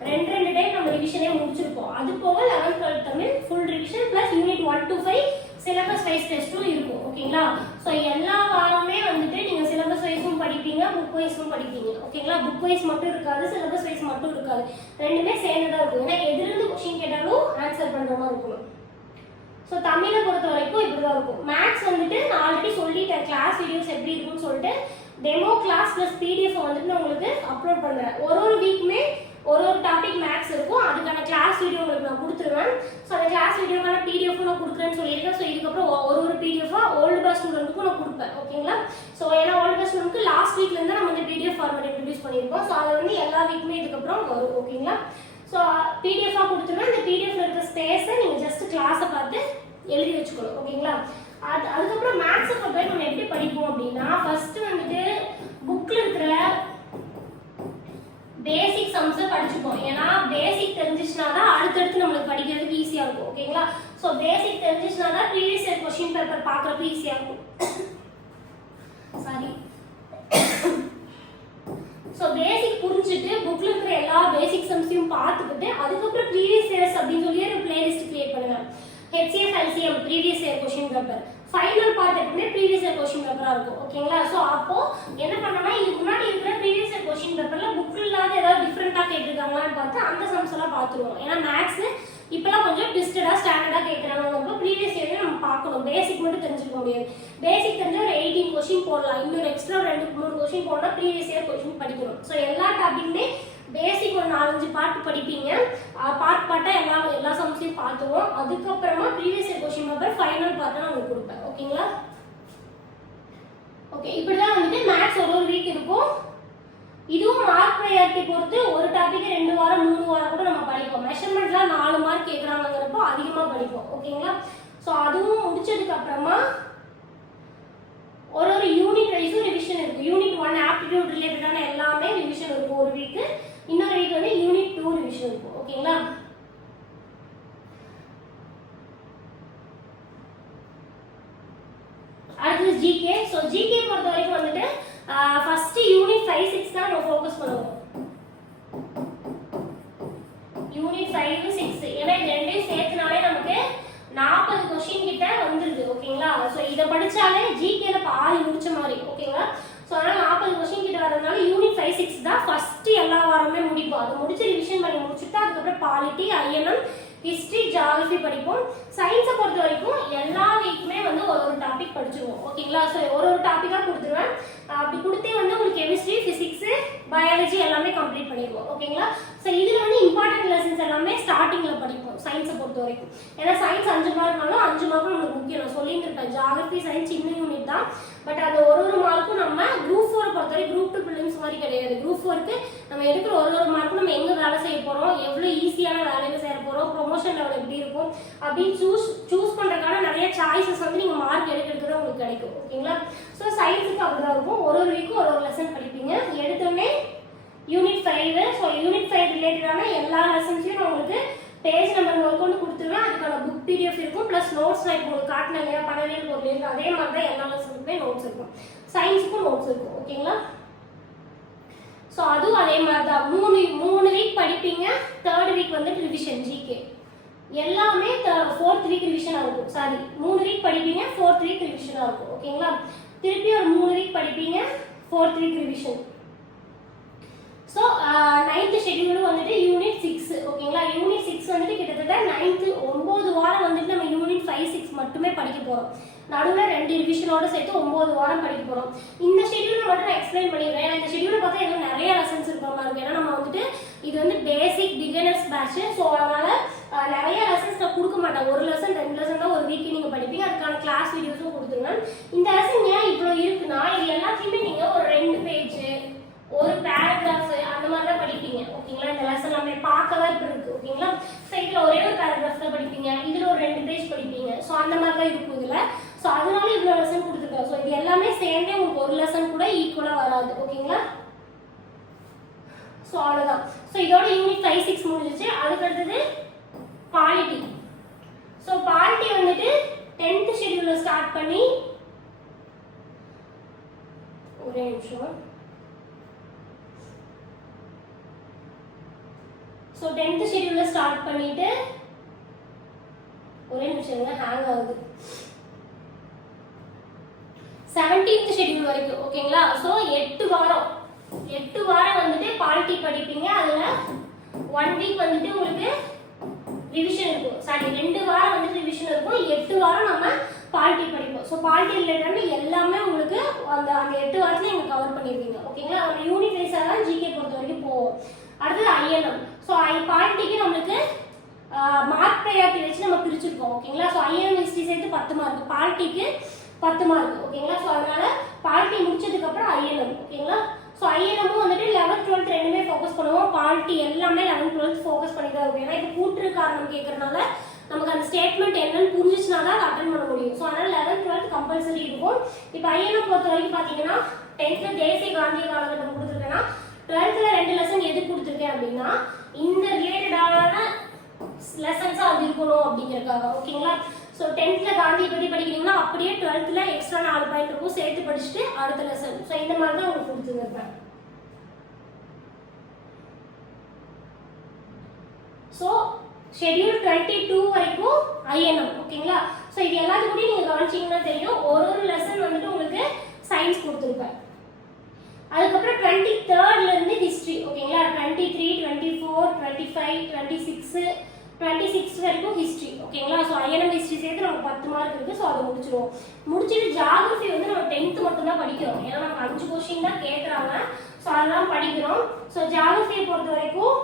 2 டைம் நம்ம ரிவிஷனே முடிச்சிருப்போம். அது போக 11th 12th Tamil full revision plus unit 1 to 5 syllabus wise டெஸ்ட்டும் இருக்கும். ஓகேங்களா, ஸோ எல்லா வாரமே வந்துட்டு நீங்க சிலபஸ் வைஸும் படிப்பீங்க, புக் வைஸும் படிப்பீங்க. ஓகேங்களா, புக் வைஸ் மட்டும் இருக்காது, சிலபஸ் வைஸ் மட்டும் இருக்காது, ரெண்டுமே சேர்ந்துதான் இருக்கும். ஏன்னா எதிலிருந்து கொஸ்டின் கேட்டாலும் ஆன்சர் பண்ற மாதிரி இருக்கும். ஸோ தமிழை பொறுத்த வரைக்கும் இப்படிதான் இருக்கும். மேத்ஸ் வந்துட்டு நான் ஆல்ரெடி சொல்லிட்டேன் கிளாஸ் வீடியோஸ் எப்படி இருக்குன்னு சொல்லிட்டு. டெமோ கிளாஸ் பிளஸ் பிடிஎஃப் வந்துட்டு நான் உங்களுக்கு அப்லோட் பண்றேன். ஒரு வீக்குமே ஒரு டாபிக் மேத்ஸ் இருக்கும், அதுக்கான கிளாஸ் வீடியோ உங்களுக்கு நான் கொடுத்துருவேன். ஸோ அந்த கிளாஸ் வீடியோக்கான பிடிஎஃப் நான் கொடுக்குறேன்னு சொல்லியிருக்கேன். ஸோ இதுக்கப்புறம் ஒரு பிடிஎஃபா ஓல்டு பாஸ் ஸ்டூடெண்ட்டுக்கும் நான் கொடுப்பேன். ஓகேங்களா, ஸோ ஏன்னா ஓல்டு பாஸ் ஸ்டூடெண்ட்க்கு லாஸ்ட் வீக்ல இருந்து நம்ம வந்து பிடிஎஃப் ஃபார்மேட் இன்ட்ரடியூஸ் பண்ணியிருக்கோம். ஸோ அதை வந்து எல்லா வீக்குமே இதுக்கப்புறம் வரும். ஓகேங்களா, ஸோ பிடிஎஃபா கொடுத்துருவேன். இந்த பிடிஎஃப்ல இருக்க ஸ்பேஸை நீங்கள் ஜஸ்ட் கிளாஸை பார்த்து எழுதி வச்சுக்கணும். ஓகேங்களா, அதுக்கப்புறம் மேத்ஸை பொறுத்த நம்ம எப்படி படிப்போம் அப்படின்னா ஃபர்ஸ்ட் வந்துட்டு புக்ல இருக்கிற பேசிக் சம்ஸை படிச்சுப்போம். ஏன்னா பேசிக் தெரிஞ்சிச்சுனா தான் அடுத்தடுத்து நம்மளுக்கு படிக்கிறதுக்கு ஈஸியா இருக்கும். ஓகேங்களா, ஸோ பேசிக் தெரிஞ்சிச்சுனா தான் ப்ரீவியஸ் இயர் கொஸ்டின் பேப்பர் பார்க்கறப்ப ஈஸியா இருக்கும். சாரி, ஸோ பேசிக் புரிஞ்சுட்டு புக்ல இருக்கிற எல்லா பேசிக் சம்ஸையும் பார்த்துக்கிட்டு அதுக்கப்புறம் ப்ரீவியஸ் இயர்ஸ் அப்படின்னு சொல்லி ஒரு பிளேலிஸ்ட் கிரியேட் பண்ணுவேன். HCF LCM previous year question paper, final part எப்பவுமே ப்ரீவியஸ் இயர் கொஸ்டின் பேப்பரா இருக்கும். ஓகேங்களா, ஸோ அப்போ என்ன பண்ணோம்னா இதுக்கு முன்னாடி இருக்கிற ப்ரீவியஸ் இயர் கொஸ்டின் பேப்பர்ல புக் இல்லாத ஏதாவது டிஃப்ரெண்டா கேட்டிருக்காங்களான்னு பார்த்து அந்த சம்ஸ் எல்லாம் பார்த்துருவோம். ஏன்னா மேத்ஸ் இப்பெல்லாம் கொஞ்சம் ட்விஸ்டடா ஸ்டாண்டர்டா கேட்கறாங்க. ப்ரீவியஸ் இயர் நம்ம பார்க்கணும், பேசிக் மட்டும் தெரிஞ்சுக்க முடியாது. பேசிக் தெரிஞ்ச ஒரு 18 கொஸ்டின் போடலாம், இன்னொரு எக்ஸ்ட்ரா 2-3 கொஸ்டின் போடலாம், ப்ரீவியஸ் இயர் கொஸ்டின் படிக்கணும். ஸோ எல்லா டாபிக்குமே பேசிக் ஒரு 4-5 பார்ட் படிப்பீங்க. பார்ட்டாக எல்லா சம்ஸையும் பார்த்துருவோம். அதுக்கப்புறமா previous year question paper final பார்ட்டை நான் உங்களுக்கு கொடுப்பேன். ஓகேங்களா? ஓகே, இப்படி தான் வந்துட்டு மேக்ஸ் ஒரு வீக் இருக்கும். இதுவும் மார்க் ப்ரையாரிட்டி பொறுத்து ஒரு டாபிக் 2 வாரம் 3 வாரம் கூட நம்ம படிப்போம். மெஷர்மெண்ட்லாம் 4 மார்க் கேட்குறாங்கிறப்போ அதிகமாக படிப்போம். ஓகேங்களா? ஸோ அதுவும் முடிச்சதுக்கு அப்புறமா ஒரு யூனிட் வைஸும் ரிவிஷன் இருக்கு. யூனிட் 1 ஆப்டிடியூட் ரிலேட்டடான எல்லாமே ரிவிஷன் இருக்கும் ஒரு வீக். இன்னொரு வீக் வந்து யூனிட் 2 ரிவிஷன் இருக்கும். ஓகேங்களா? அடுத்து ஜிகே. ஸோ ஜிகே பொறுத்த வரைக்கும் வந்துட்டு ஃபர்ஸ்ட் யூனிட் 5, 6 தான் நம்ம ஃபோக்கஸ் பண்ணுவோம். யூனிட் 5, 6 ஏன்னா இது ரெண்டையும் சேர்த்துனாலே நமக்கு 40 கொஸ்டின் கிட்ட வந்துருது. ஓகேங்களா? ஸோ இதை படிச்சாலே ஜிகேல பாதி முடிச்ச மாதிரி. ஓகேங்களா? ஸோ அதனால 40 கொஸ்டின் கிட்ட வரதுனால யூனிட் 5, 6 தான் ஃபர்ஸ்ட் எல்லா வாரமே முடிப்போம். அதை முடிச்சு ரிவிஷன் பண்ணி முடிச்சுட்டு அதுக்கப்புறம் பாலிட்டி, ஐஎன்எம், ஹிஸ்டரி, ஜியாகிரபி படிப்போம். சயின்ஸை பொறுத்த வரைக்கும் எல்லா வீக்குமே வந்து ஒரு டாபிக் படிச்சிருவோம். ஓகேங்களா? ஸோ ஒரு டாப்பிக்காக கொடுத்துருவேன். அப்படி கொடுத்தே வந்து உங்களுக்கு கெமிஸ்ட்ரி, பிசிக்ஸ், பயாலஜி எல்லாமே கம்ப்ளீட் பண்ணிடுவோம். ஓகேங்களா? ஸோ இதில் வந்து இம்பார்ட்டன்ட் லெசன்ஸ் எல்லாமே ஸ்டார்டிங்கில் படிப்போம் சயின்ஸை பொறுத்த வரைக்கும். ஏன்னா சயின்ஸ் 5 மார்க்னாலும் 5 மார்க்கும் நமக்கு முக்கியம். நான் சொல்லிட்டு இருப்பேன், ஜியாகிரபி, சயின்ஸ் சின்ன யூனிட் தான். பட் அந்த ஒரு மார்க்கும் நம்ம குரூப் 4 பொறுத்தவரை குரூப் 2 பிலிம்ஸ் மாதிரி கிடையாது. குரூப் 4க்கு நம்ம எடுக்கிற ஒரு மார்க்கும் நம்ம எங்கே வேலை செய்ய போகிறோம், எவ்வளோ ஈஸியான வேலையில் செய்ய போகிறோம், ப்ரொமோஷன் லெவல் எப்படி இருக்கும் அப்படின்னு சூஸ் பண்ணுறதுக்கான நிறைய சாய்ஸஸ் வந்து நீங்கள் மார்க் எடுக்கிறது உங்களுக்கு கிடைக்கும். ஓகேங்களா? ஸோ சயின்ஸுக்கு அப்படிதான் இருக்கும். ஒரு வீக்கும் ஒரு லெசன் படிப்பீங்க. எடுத்தோடனே யூனிட் 5. ஸோ யூனிட் 5 ரிலேட்டடான எல்லா லெசன்ஸையும் நான் உங்களுக்கு பேஜ் நம்பர் முதற்கொண்டு கொடுத்துருவேன். அதுக்கான புக் பிடிஎஃப் இருக்கும். ப்ளஸ் நோட்ஸ் நான் இப்போ உங்களுக்கு காட்டினேன் இல்லையா, 12 ஒரு இருக்கு. அதே மாதிரி தான் எல்லா லெசனுக்குமே நோட்ஸ் இருக்கும். சயின்ஸுக்கும் நோட்ஸ் இருக்கும். ஓகேங்களா? ஸோ அதுவும் அதே மாதிரி தான் 3 வீக் படிப்பீங்க. 3rd வீக் வந்து ரிவிஷன் ஜிகே எல்லாமே 4th வீக் ரிவிஷனாக இருக்கும். சாரி, 3 வீக் படிப்பீங்க, 4th வீக் ரிவிஷனாக இருக்கும். ஓகேங்களா? திருப்பி ஒரு 3 வீக் படிப்பீங்க, 4th week revision. So 9th ஷெட்யூலும் வந்துட்டு யூனிட் 6. ஓகேங்களா? யூனிட் 6 வந்துட்டு கிட்டத்தட்ட 9 வாரம் வந்துட்டு நம்ம யூனிட் 5, 6 மட்டுமே படிக்க போகிறோம். நடுவில் 2 ரிவிஷனோட சேர்த்து 9 வாரம் படிக்க போகிறோம். இந்த ஷெட்யூலில் மட்டும் நான் எக்ஸ்பிளைன் பண்ணிடுறேன். ஏன்னா இந்த ஷெட்யூலை பார்த்தா எதுவும் நிறைய லெசன்ஸ் இருக்கிற மாதிரி இருக்கும். ஏன்னா நம்ம வந்துட்டு இது வந்து பேசிக் பிகினர்ஸ் பேட்ச். ஸோ அதனால நிறைய லெசன்ஸ் நான் கொடுக்க மாட்டேன். ஒரு லெசன் 2 லெசன் தான் ஒரு வீக்கு நீங்கள் படிப்பீங்க. அதுக்கான கிளாஸ் வீடியோஸும் கொடுத்துருவேன். இந்த லெசன் ஏன் இவ்வளோ இருக்குன்னா, இது எல்லாத்தையுமே நீங்கள் ஒரு 2 பேஜ், ஒரு பேராகிராஃப் அந்த மாதிரி தான் படிப்பீங்க. ஓகேங்களா? இந்த லெசன் நம்ம பார்க்கதான் இப்படி இருக்கு. ஓகேங்களா? ஸோ இதில் ஒரே ஒரு பேராகிராஃப் தான் படிப்பீங்க, இதில் ஒரு 2 பேஜ் படிப்பீங்க. ஸோ அந்த மாதிரி தான் இருக்கும் இதில். ஸோ அதனால இவ்வளோ லெசன் கொடுத்துருக்கேன். ஸோ இது எல்லாமே சேர்ந்தே உங்களுக்கு ஒரு லெசன் கூட ஈக்குவலாக வராது. ஓகேங்களா? ஸோ அவ்வளோதான். ஸோ இதோட யூனிட் 5, 6 முடிஞ்சிச்சு. அதுக்கு அடுத்தது பாலிட்டி. ஸோ பாலிட்டி வந்துட்டு 10th ஷெட்யூலில் ஸ்டார்ட் பண்ணி ஒரே நிமிஷம். ஸோ 10th ஷெட்யூலில் ஸ்டார்ட் பண்ணிட்டு ஒரே நிமிஷம் ஹேங் ஆகுது. 17th ஷெட்யூல் வரைக்கும். ஓகேங்களா? ஸோ 8 வாரம் வந்துட்டு பாலிட்டி படிப்பீங்க. அதில் 1 வீக் வந்துட்டு உங்களுக்கு ரிவிஷன் இருக்கும். சாரி, 2 வாரம் வந்துட்டு ரிவிஷன் இருக்கும். 8 வாரம் நம்ம பாலிட்டி படிப்போம். ஸோ பாலிட்டி ரிலேட்டடான எல்லாமே உங்களுக்கு அந்த 8 வாரத்துல நீங்கள் கவர் பண்ணிருக்கீங்க. ஓகேங்களா? நம்ம யூனிட் வைஸாக தான் ஜிகே பொறுத்த வரைக்கும் போவோம். அடுத்தது ஐஎன்எம். ஸோ பாலிட்டிக்கு நம்மளுக்கு மார்க் ப்ரையாரிட்டி வச்சு நம்ம பிரிச்சிருக்கோம். ஓகேங்களா? ஸோ ஐஎன்எம் ஹிஸ்ட்ரி சேர்த்து 10 மார்க், பாலிட்டிக்கு 10 மார்க். ஓகேங்களா? ஸோ அதனால பாலிட்டி முடிச்சதுக்கப்புறம் ஐஎன்எம். ஓகேங்களா? ஸோ ஐஎன்எம்மும் வந்துட்டு 11th 12th ரெண்டுமே ஃபோக்கஸ் பண்ணுவோம். பாலிட்டி எல்லாமே 11th 12th ஃபோக்கஸ் பண்ணி தான் இருக்கும். ஏன்னா இப்போ கூட்டுற காரணம் கேட்கறதுனால நமக்கு அந்த ஸ்டேட்மெண்ட் என்னன்னு புரிஞ்சிச்சுனா தான் அதை அட்டன் பண்ண முடியும். ஸோ அதனால 11th 12th கம்பல்சரி இருக்கும். இப்போ ஐஎன்எம் பொறுத்த வரைக்கும் பார்த்தீங்கன்னா 10th தேசிய காந்திய காலகட்டம் கொடுத்துருக்கேன்னா 12th 2 லெசன் எது கொடுத்துருக்கேன் அப்படின்னா இந்த ரிலேட்டடான லெசன்ஸாக அது இருக்கணும் அப்படிங்கிறதுக்காக. ஓகேங்களா? ஸோ 10th காந்தியை பற்றி படிக்கிறீங்கன்னா அப்படியே 12th எக்ஸ்ட்ரா 4 பாயிண்ட் இருக்கும், சேர்த்து படிச்சுட்டு அடுத்த லெசன். ஸோ இந்த மாதிரி தான் உங்களுக்கு கொடுத்துருப்பேன். ஸோ ஷெட்யூல் 22 வரைக்கும் ஐஎன்எம். ஓகேங்களா? ஸோ இது எல்லாத்துக்கூடயும் நீங்கள் கவனிச்சிங்கன்னா தெரியும், ஒரு லெசன் வந்துட்டு உங்களுக்கு சயின்ஸ் கொடுத்துருப்பேன். அதுக்கப்புறம் 23rd இருந்து ஹிஸ்ட்ரி. ஓகேங்களா? 23, 24, 25, 26, 26 வரைக்கும் ஹிஸ்ட்ரி. ஓகேங்களா? ஸோ INM ஹிஸ்ட்ரி சேர்த்து நமக்கு 10 மார்க் இருக்குது. ஸோ அதை முடிச்சிடுவோம். முடிச்சுட்டு ஜாகிரஃபி வந்து நம்ம 10th மட்டும் தான் படிக்கிறோம். ஏன்னா நமக்கு 5 கொஸ்டின் தான் கேட்குறாங்க. ஸோ அதெல்லாம் படிக்கிறோம். ஸோ ஜாகிரஃபியை பொறுத்த வரைக்கும்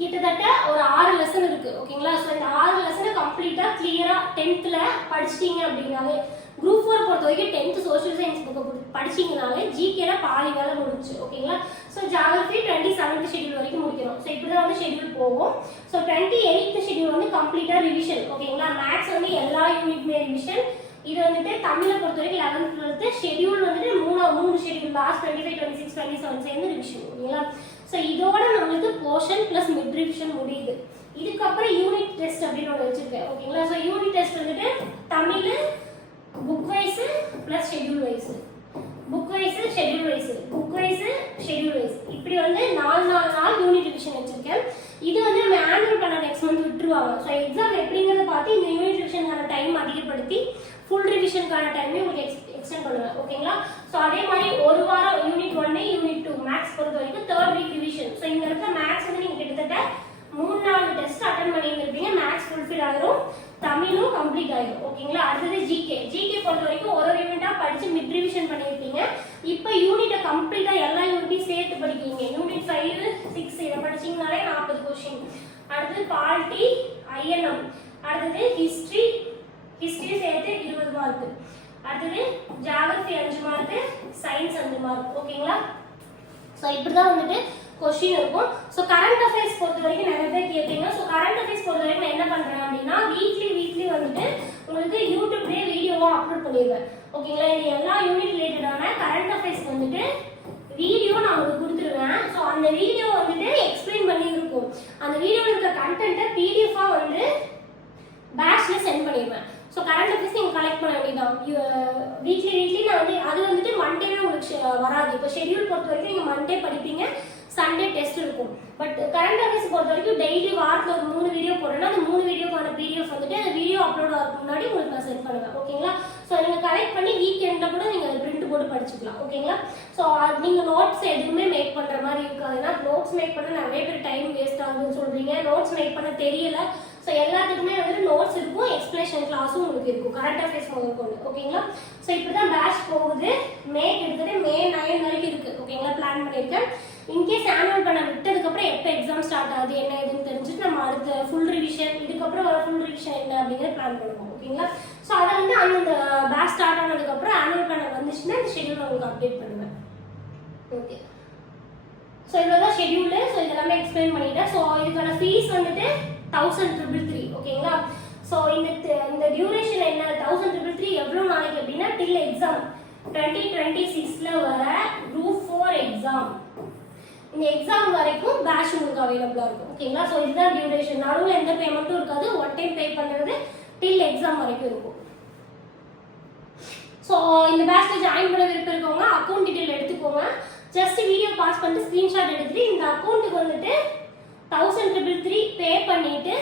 கிட்டத்தட்ட ஒரு 6 லெசன் இருக்கு. ஓகேங்களா? ஸோ இந்த 6 லெசனை கம்ப்ளீட்டாக கிளியராக 10th படிச்சிட்டீங்க அப்படின்னாலே, குரூப் 4 பொறுத்த வரைக்கும் 10th சோஷியல் சயின்ஸ் புக்கை படிச்சிங்கனாலே ஜிகேல பாதி வேலை முடிச்சு. ஓகேங்களா? ஸோ ஜாகிரஃபி 27th ஷெடியூல் வரைக்கும் முடிக்கிறோம். ஸோ இப்படி தான் வந்து ஷெடியூல் போகும். ஸோ 28th ஷெடியூல் வந்து கம்ப்ளீட்டாக ரிவிஷன். ஓகேங்களா? மேக்ஸ் வந்து எல்லா யூனிட்மே ரிவிஷன். இது வந்துட்டு தமிழை பொறுத்த வரைக்கும் 11th 12th ஷெடியூல் வந்துட்டு மூணு ஷெடியூல் லாஸ்ட் 25 26 27 சேர்ந்து ரிவிஷன். ஓகேங்களா? ஸோ இதோட நம்மளுக்கு போர்ஷன் பிளஸ் மிட் ரிவிஷன் முடியுது. இதுக்கப்புறம் யூனிட் டெஸ்ட் அப்படின்னு ஒன்று வச்சிருக்கேன். ஓகேங்களா? ஸோ யூனிட் டெஸ்ட் வந்துட்டு தமிழ் book wise plus schedule wise, book wise schedule wise, book wise schedule wise, இப்படி வந்து 4 நாள் யூனிட் ரிவிஷன் வச்சிருக்கேன். இது வந்து நம்ம ஆனுவல் பண்ண நெக்ஸ்ட் மந்த் விட்டுருவாங்க. ஸோ எக்ஸாம் எப்படிங்கிறத பார்த்து இந்த யூனிட் ரிவிஷனுக்கான டைம் அதிகப்படுத்தி ஃபுல் ரிவிஷனுக்கான டைமே உங்களுக்கு எக்ஸ்டெண்ட் பண்ணுவேன். ஓகேங்களா? ஸோ அதே மாதிரி ஒரு வாரம் யூனிட் 1 யூனிட் 2 மேக்ஸ் பொறுத்த வரைக்கும் 3rd வீக் ரிவிஷன். ஸோ இங்க இருக்க மேக்ஸ் வந்து நீங்க கிட்டத்தட்ட 3-4 டெஸ்ட் அட்டன் பண்ணியிருப்பீங்க. மேக்ஸ் ஃபுல்ஃபில் ஆகிரும், தமிழும் கம்ப்ளீட் ஆகிடும். ஓகேங்களா? அடுத்தது ஜிகே பொறுத்த வரைக்கும் ஒரு யூனிட்டா படிச்சு மிட் ரிவிஷன் பண்ணியிருப்பீங்க. இப்போ யூனிட்டை கம்ப்ளீட்டா எல்லா யூனிட்டையும் சேர்த்து படிக்கிறீங்க. யூனிட் 5 6 இதை படிச்சீங்கனாலே 40 கொஸ்டின். அடுத்தது பாலிட்டி INM, அடுத்தது ஹிஸ்டரி சேர்த்து 20 மார்க், அடுத்தது ஜியோகிராஃபி 5 மார்க், சயின்ஸ் 5 மார்க். ஓகேங்களா? ஸோ இப்படிதான் வந்துட்டு கொஸ்டின் இருக்கும். ஸோ கரண்ட் அஃபேர்ஸ் பொறுத்த வரைக்கும் நிறைய பேர் கேட்பீங்க. ஸோ கரண்ட் அஃபேர்ஸ் பொறுத்த வரைக்கும் நான் என்ன பண்றேன் அப்படின்னா, வீக்லி வந்துட்டு உங்களுக்கு யூடியூப்லேயே வீடியோவா அப்லோட் பண்ணிடுவேன். ஓகேங்களா? இது எல்லா யூனிட் ரிலேட்டடான கரண்ட் அஃபேர்ஸ் வந்துட்டு வீடியோ நான் உங்களுக்கு கொடுத்துருவேன். ஸோ அந்த வீடியோ வந்துட்டு எக்ஸ்பிளைன் பண்ணி இருக்கும். அந்த வீடியோவில் இருக்க கண்டென்ட்டை PDF-ஆ வந்து பேட்ச்ல சென்ட் பண்ணிடுவேன். ஸோ கரண்ட் அஃபேர்ஸ் நீங்கள் கலெக்ட் பண்ண வேண்டியதான். வீக்லி நான் வந்து அது வந்துட்டு மண்டேவே உங்களுக்கு வராது. இப்போ ஷெடியூல் பொறுத்த வரைக்கும் நீங்கள் மண்டே படிப்பீங்க, சண்டே டெஸ்ட் இருக்கும். பட் கரண்ட் அஃபேர்ஸ் பொறுத்த வரைக்கும் டெய்லி வாரத்தில் ஒரு 3 வீடியோ போடுறேன்னா அந்த 3 வீடியோக்கான PDF வந்துட்டு அந்த வீடியோ அப்லோட் ஆகிறதுக்கு முன்னாடி உங்களுக்கு நான் சென்ட் பண்ணுவேன். ஓகேங்களா? ஸோ நீங்கள் கலெக்ட் பண்ணி வீக்கெண்டில் கூட நீங்கள் அதை பிரிண்ட் போட்டு படிச்சுக்கலாம். ஓகேங்களா? ஸோ நீங்கள் நோட்ஸ் எதுவுமே மேக் பண்ணுற மாதிரி இருக்காது. ஏன்னா நோட்ஸ் மேக் பண்ண நிறைய பேர் டைம் வேஸ்ட் ஆகுதுன்னு சொல்கிறீங்க, நோட்ஸ் மேக் பண்ண தெரியல. ஸோ எல்லாத்துக்குமே வந்துட்டு நோட்ஸ் இருக்கும், எக்ஸ்பிளேஷன் கிளாஸும் உங்களுக்கு இருக்கும், கரண்ட் அஃபேர்ஸ் முதற்கொண்டு. ஓகேங்களா? ஸோ இப்படி தான் பேட்ச் போகுது. மே 9 வரைக்கும் இருக்கு. ஓகேங்களா? பிளான் பண்ணியிருக்கேன். இன்கேஸ் ஆனுவல் பண்ண விட்டதுக்கப்புறம் எப்போ எக்ஸாம் ஸ்டார்ட் ஆகுது என்ன ஏதுன்னு தெரிஞ்சுட்டு நம்ம அடுத்த ஃபுல் ரிவிஷன், இதுக்கப்புறம் வர ஃபுல் ரிவிஷன் என்ன அப்படிங்கிறத பிளான் பண்ணுவோம். ஓகேங்களா? ஸோ அதை வந்து அந்த பேட்ச் ஸ்டார்ட் ஆனதுக்கப்புறம் ஆனுவல் பண்ண வந்துச்சுன்னா இந்த ஷெடியூல் உங்களுக்கு அப்டேட் பண்ணுவேன். ஓகே, ஸோ இவ்வளோதான் ஷெடியூலு. ஸோ இதெல்லாமே எக்ஸ்பிளைன் பண்ணிட்டேன். ஸோ இதுக்கான ஃபீஸ் வந்துட்டு 1333. ஓகேங்களா? ஸோ இந்த டியூரேஷன் என்ன 1333 எவ்வளோ நாளைக்கு அப்படின்னா டில் எக்ஸாம் 2026ல வர குரூப் 4 எக்ஸாம், இந்த எக்ஸாம் வரைக்கும் பேட்ச் உங்களுக்கு அவைலபிளா இருக்கும். ஓகேங்களா? ஸோ இதுதான் டியூரேஷன். நடுவில் எந்த பேமெண்ட்டும் இருக்காது. ஒன் டைம் பே பண்ணுறது டில் எக்ஸாம் வரைக்கும் இருக்கும். ஸோ இந்த பேட்ச்ல ஜாயின் பண்ண விருப்பம் இருக்கவங்க அக்கௌண்ட் டீடைல் எடுத்துக்கோங்க. ஜஸ்ட் வீடியோ பாஸ் பண்ணிட்டு ஸ்கிரீன்ஷாட் எடுத்துட்டு இந்த அக்கௌண்ட்டுக்கு வந்துட்டு 1333 பே பண்ணிட்டு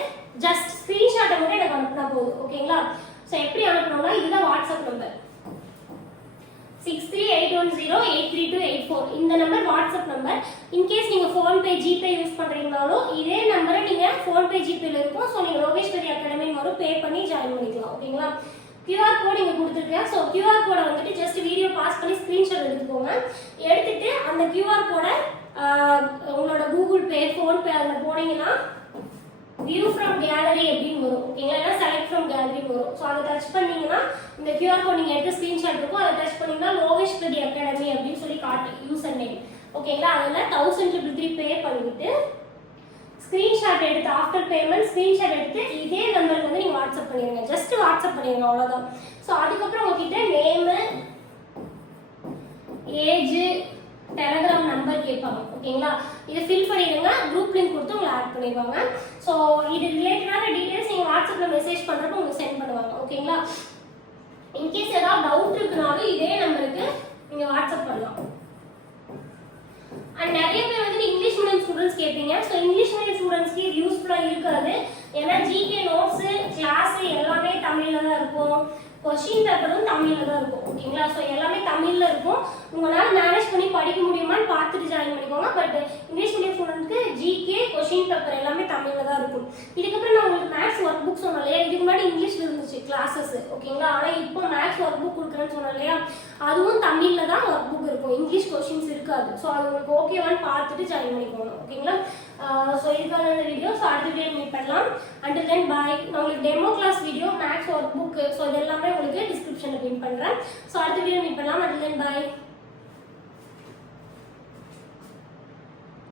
ஜஸ்ட் ஸ்கிரீன்ஷாட்டை மட்டும் எனக்கு அனுப்புனா போதும். ஓகேங்களா? ஸோ எப்படி அனுப்பணும்னா இதுதான் வாட்ஸ்அப் நம்பர் 6381083284. இந்த நம்பர் வாட்ஸ்அப் நம்பர். இன்கேஸ் நீங்க ஃபோன்பே ஜிபே யூஸ் பண்றீங்கனாலும் இதே நம்பரை நீங்க ஃபோன்பே ஜிபேல இருக்கும். ஸோ நீங்க லோகேஸ்வரி அகாடமி வரும் பே பண்ணி ஜாயின் பண்ணிக்கலாம். ஓகேங்களா? QR கோட் இங்க கொடுத்துருக்கேன். ஸோ QR கோடை வந்துட்டு ஜஸ்ட் வீடியோ பாஸ் பண்ணி ஸ்கிரீன்ஷாட் எடுத்துக்கோங்க. எடுத்துட்டு அந்த QR கோடை உங்களோட கூகுள் பே ஃபோன்பே அதில் போனீங்கன்னா வியூ ஃப்ரம் கேலரி அப்படின்னு வரும். ஓகேங்களா? செலக்ட் ஃப்ரம் கேலரி வரும். ஸோ அதை டச் பண்ணீங்கன்னா இந்த QR கோட் நீங்கள் எடுத்து ஸ்க்ரீன்ஷாட் இருக்கும். அதை டச் பண்ணீங்கன்னா லோகேஸ்வரி அகாடமி அப்படின்னு சொல்லி காட்டு யூசர் நேம். ஓகேங்களா? அதில் 1333 பே பண்ணிட்டு ஸ்க்ரீன்ஷாட் எடுத்து ஆஃப்டர் பேமெண்ட் ஸ்க்ரீன்ஷாட் எடுத்து இதே நம்பருக்கு வந்து நீங்கள் வாட்ஸ்அப் பண்ணிடுங்க. ஜஸ்ட் வாட்ஸ்அப் பண்ணிடுங்க, அவ்வளோதான். ஸோ அதுக்கப்புறம் உங்ககிட்ட நேமு, ஏஜ், டெலகிராம் நம்பர் கேட்பாங்க. ஓகேங்களா? இதை ஃபில் பண்ணிடுங்க. குரூப் லிங்க் கொடுத்து உங்களை ஆட் பண்ணிடுவாங்க. ஸோ இது ரிலேட்டடான டீடைல்ஸ் நீங்கள் வாட்ஸ்அப்பில் மெசேஜ் பண்ணுறப்ப உங்களுக்கு சென்ட் பண்ணுவாங்க. ஓகேங்களா? இன்கேஸ் ஏதாவது டவுட் இருக்குனாலும் இதே நம்பருக்கு நீங்கள் வாட்ஸ்அப் பண்ணலாம். அண்ட் நிறைய பேர் வந்து இங்கிலீஷ் மீடியம் ஸ்டூடெண்ட்ஸ் கேட்பீங்க. ஸோ இங்கிலீஷ் மீடியம் ஸ்டூடெண்ட்ஸ்க்கு இது யூஸ்ஃபுல்லாக இருக்காது. ஏன்னா ஜிகே நோட்ஸு கிளாஸு எல்லாமே தமிழில் தான் இருக்கும். கொஸ்டின் பேப்பரும் தமிழில் தான் இருக்கும். ஓகேங்களா? ஸோ எல்லாமே தமிழில் இருக்கும். உங்களால் மேனேஜ் பண்ணி படிக்க முடியுமான்னு பார்த்துட்டு ஜாயின் பண்ணிக்கோங்க. பட் இங்கிலீஷ் மீடியம் ஸ்டூடெண்ட்க்கு ஜிகே கொஷின் பேப்பர் எல்லாமே தமிழில் தான் இருக்கும். இதுக்கப்புறம் நான் உங்களுக்கு மேக்ஸ் ஒர்க் புக் சொன்னேன் இல்லையா, இதுக்கு முன்னாடி இங்கிலீஷில் இருந்துச்சு கிளாஸஸ் ஓகேங்களா. ஆனால் இப்போ மேக்ஸ் ஒர்க் புக் கொடுக்குறேன்னு சொன்னேன் இல்லையா, அதுவும் தமிழில் தான் ஒர்க் புக் இருக்கும், இங்கிலீஷ் கொஷின்ஸ் இருக்காது. ஸோ அது உங்களுக்கு ஓகேவான்னு பார்த்துட்டு ஜாயின் பண்ணிக்கோங்க ஓகேங்களா. ஸோ இதுக்கான வீடியோ ஸோ அடுத்த வீடியோ மீட் பண்ணலாம். Until then bye. நான் உங்களுக்கு demo class video maths work book so இது எல்லாமே உங்களுக்கு டிஸ்கிரிப்ஷனில் பின் பண்ணுறேன். ஸோ அடுத்த வீடியோ மீட் பண்ணலாம். அண்டில் தென் பாய்.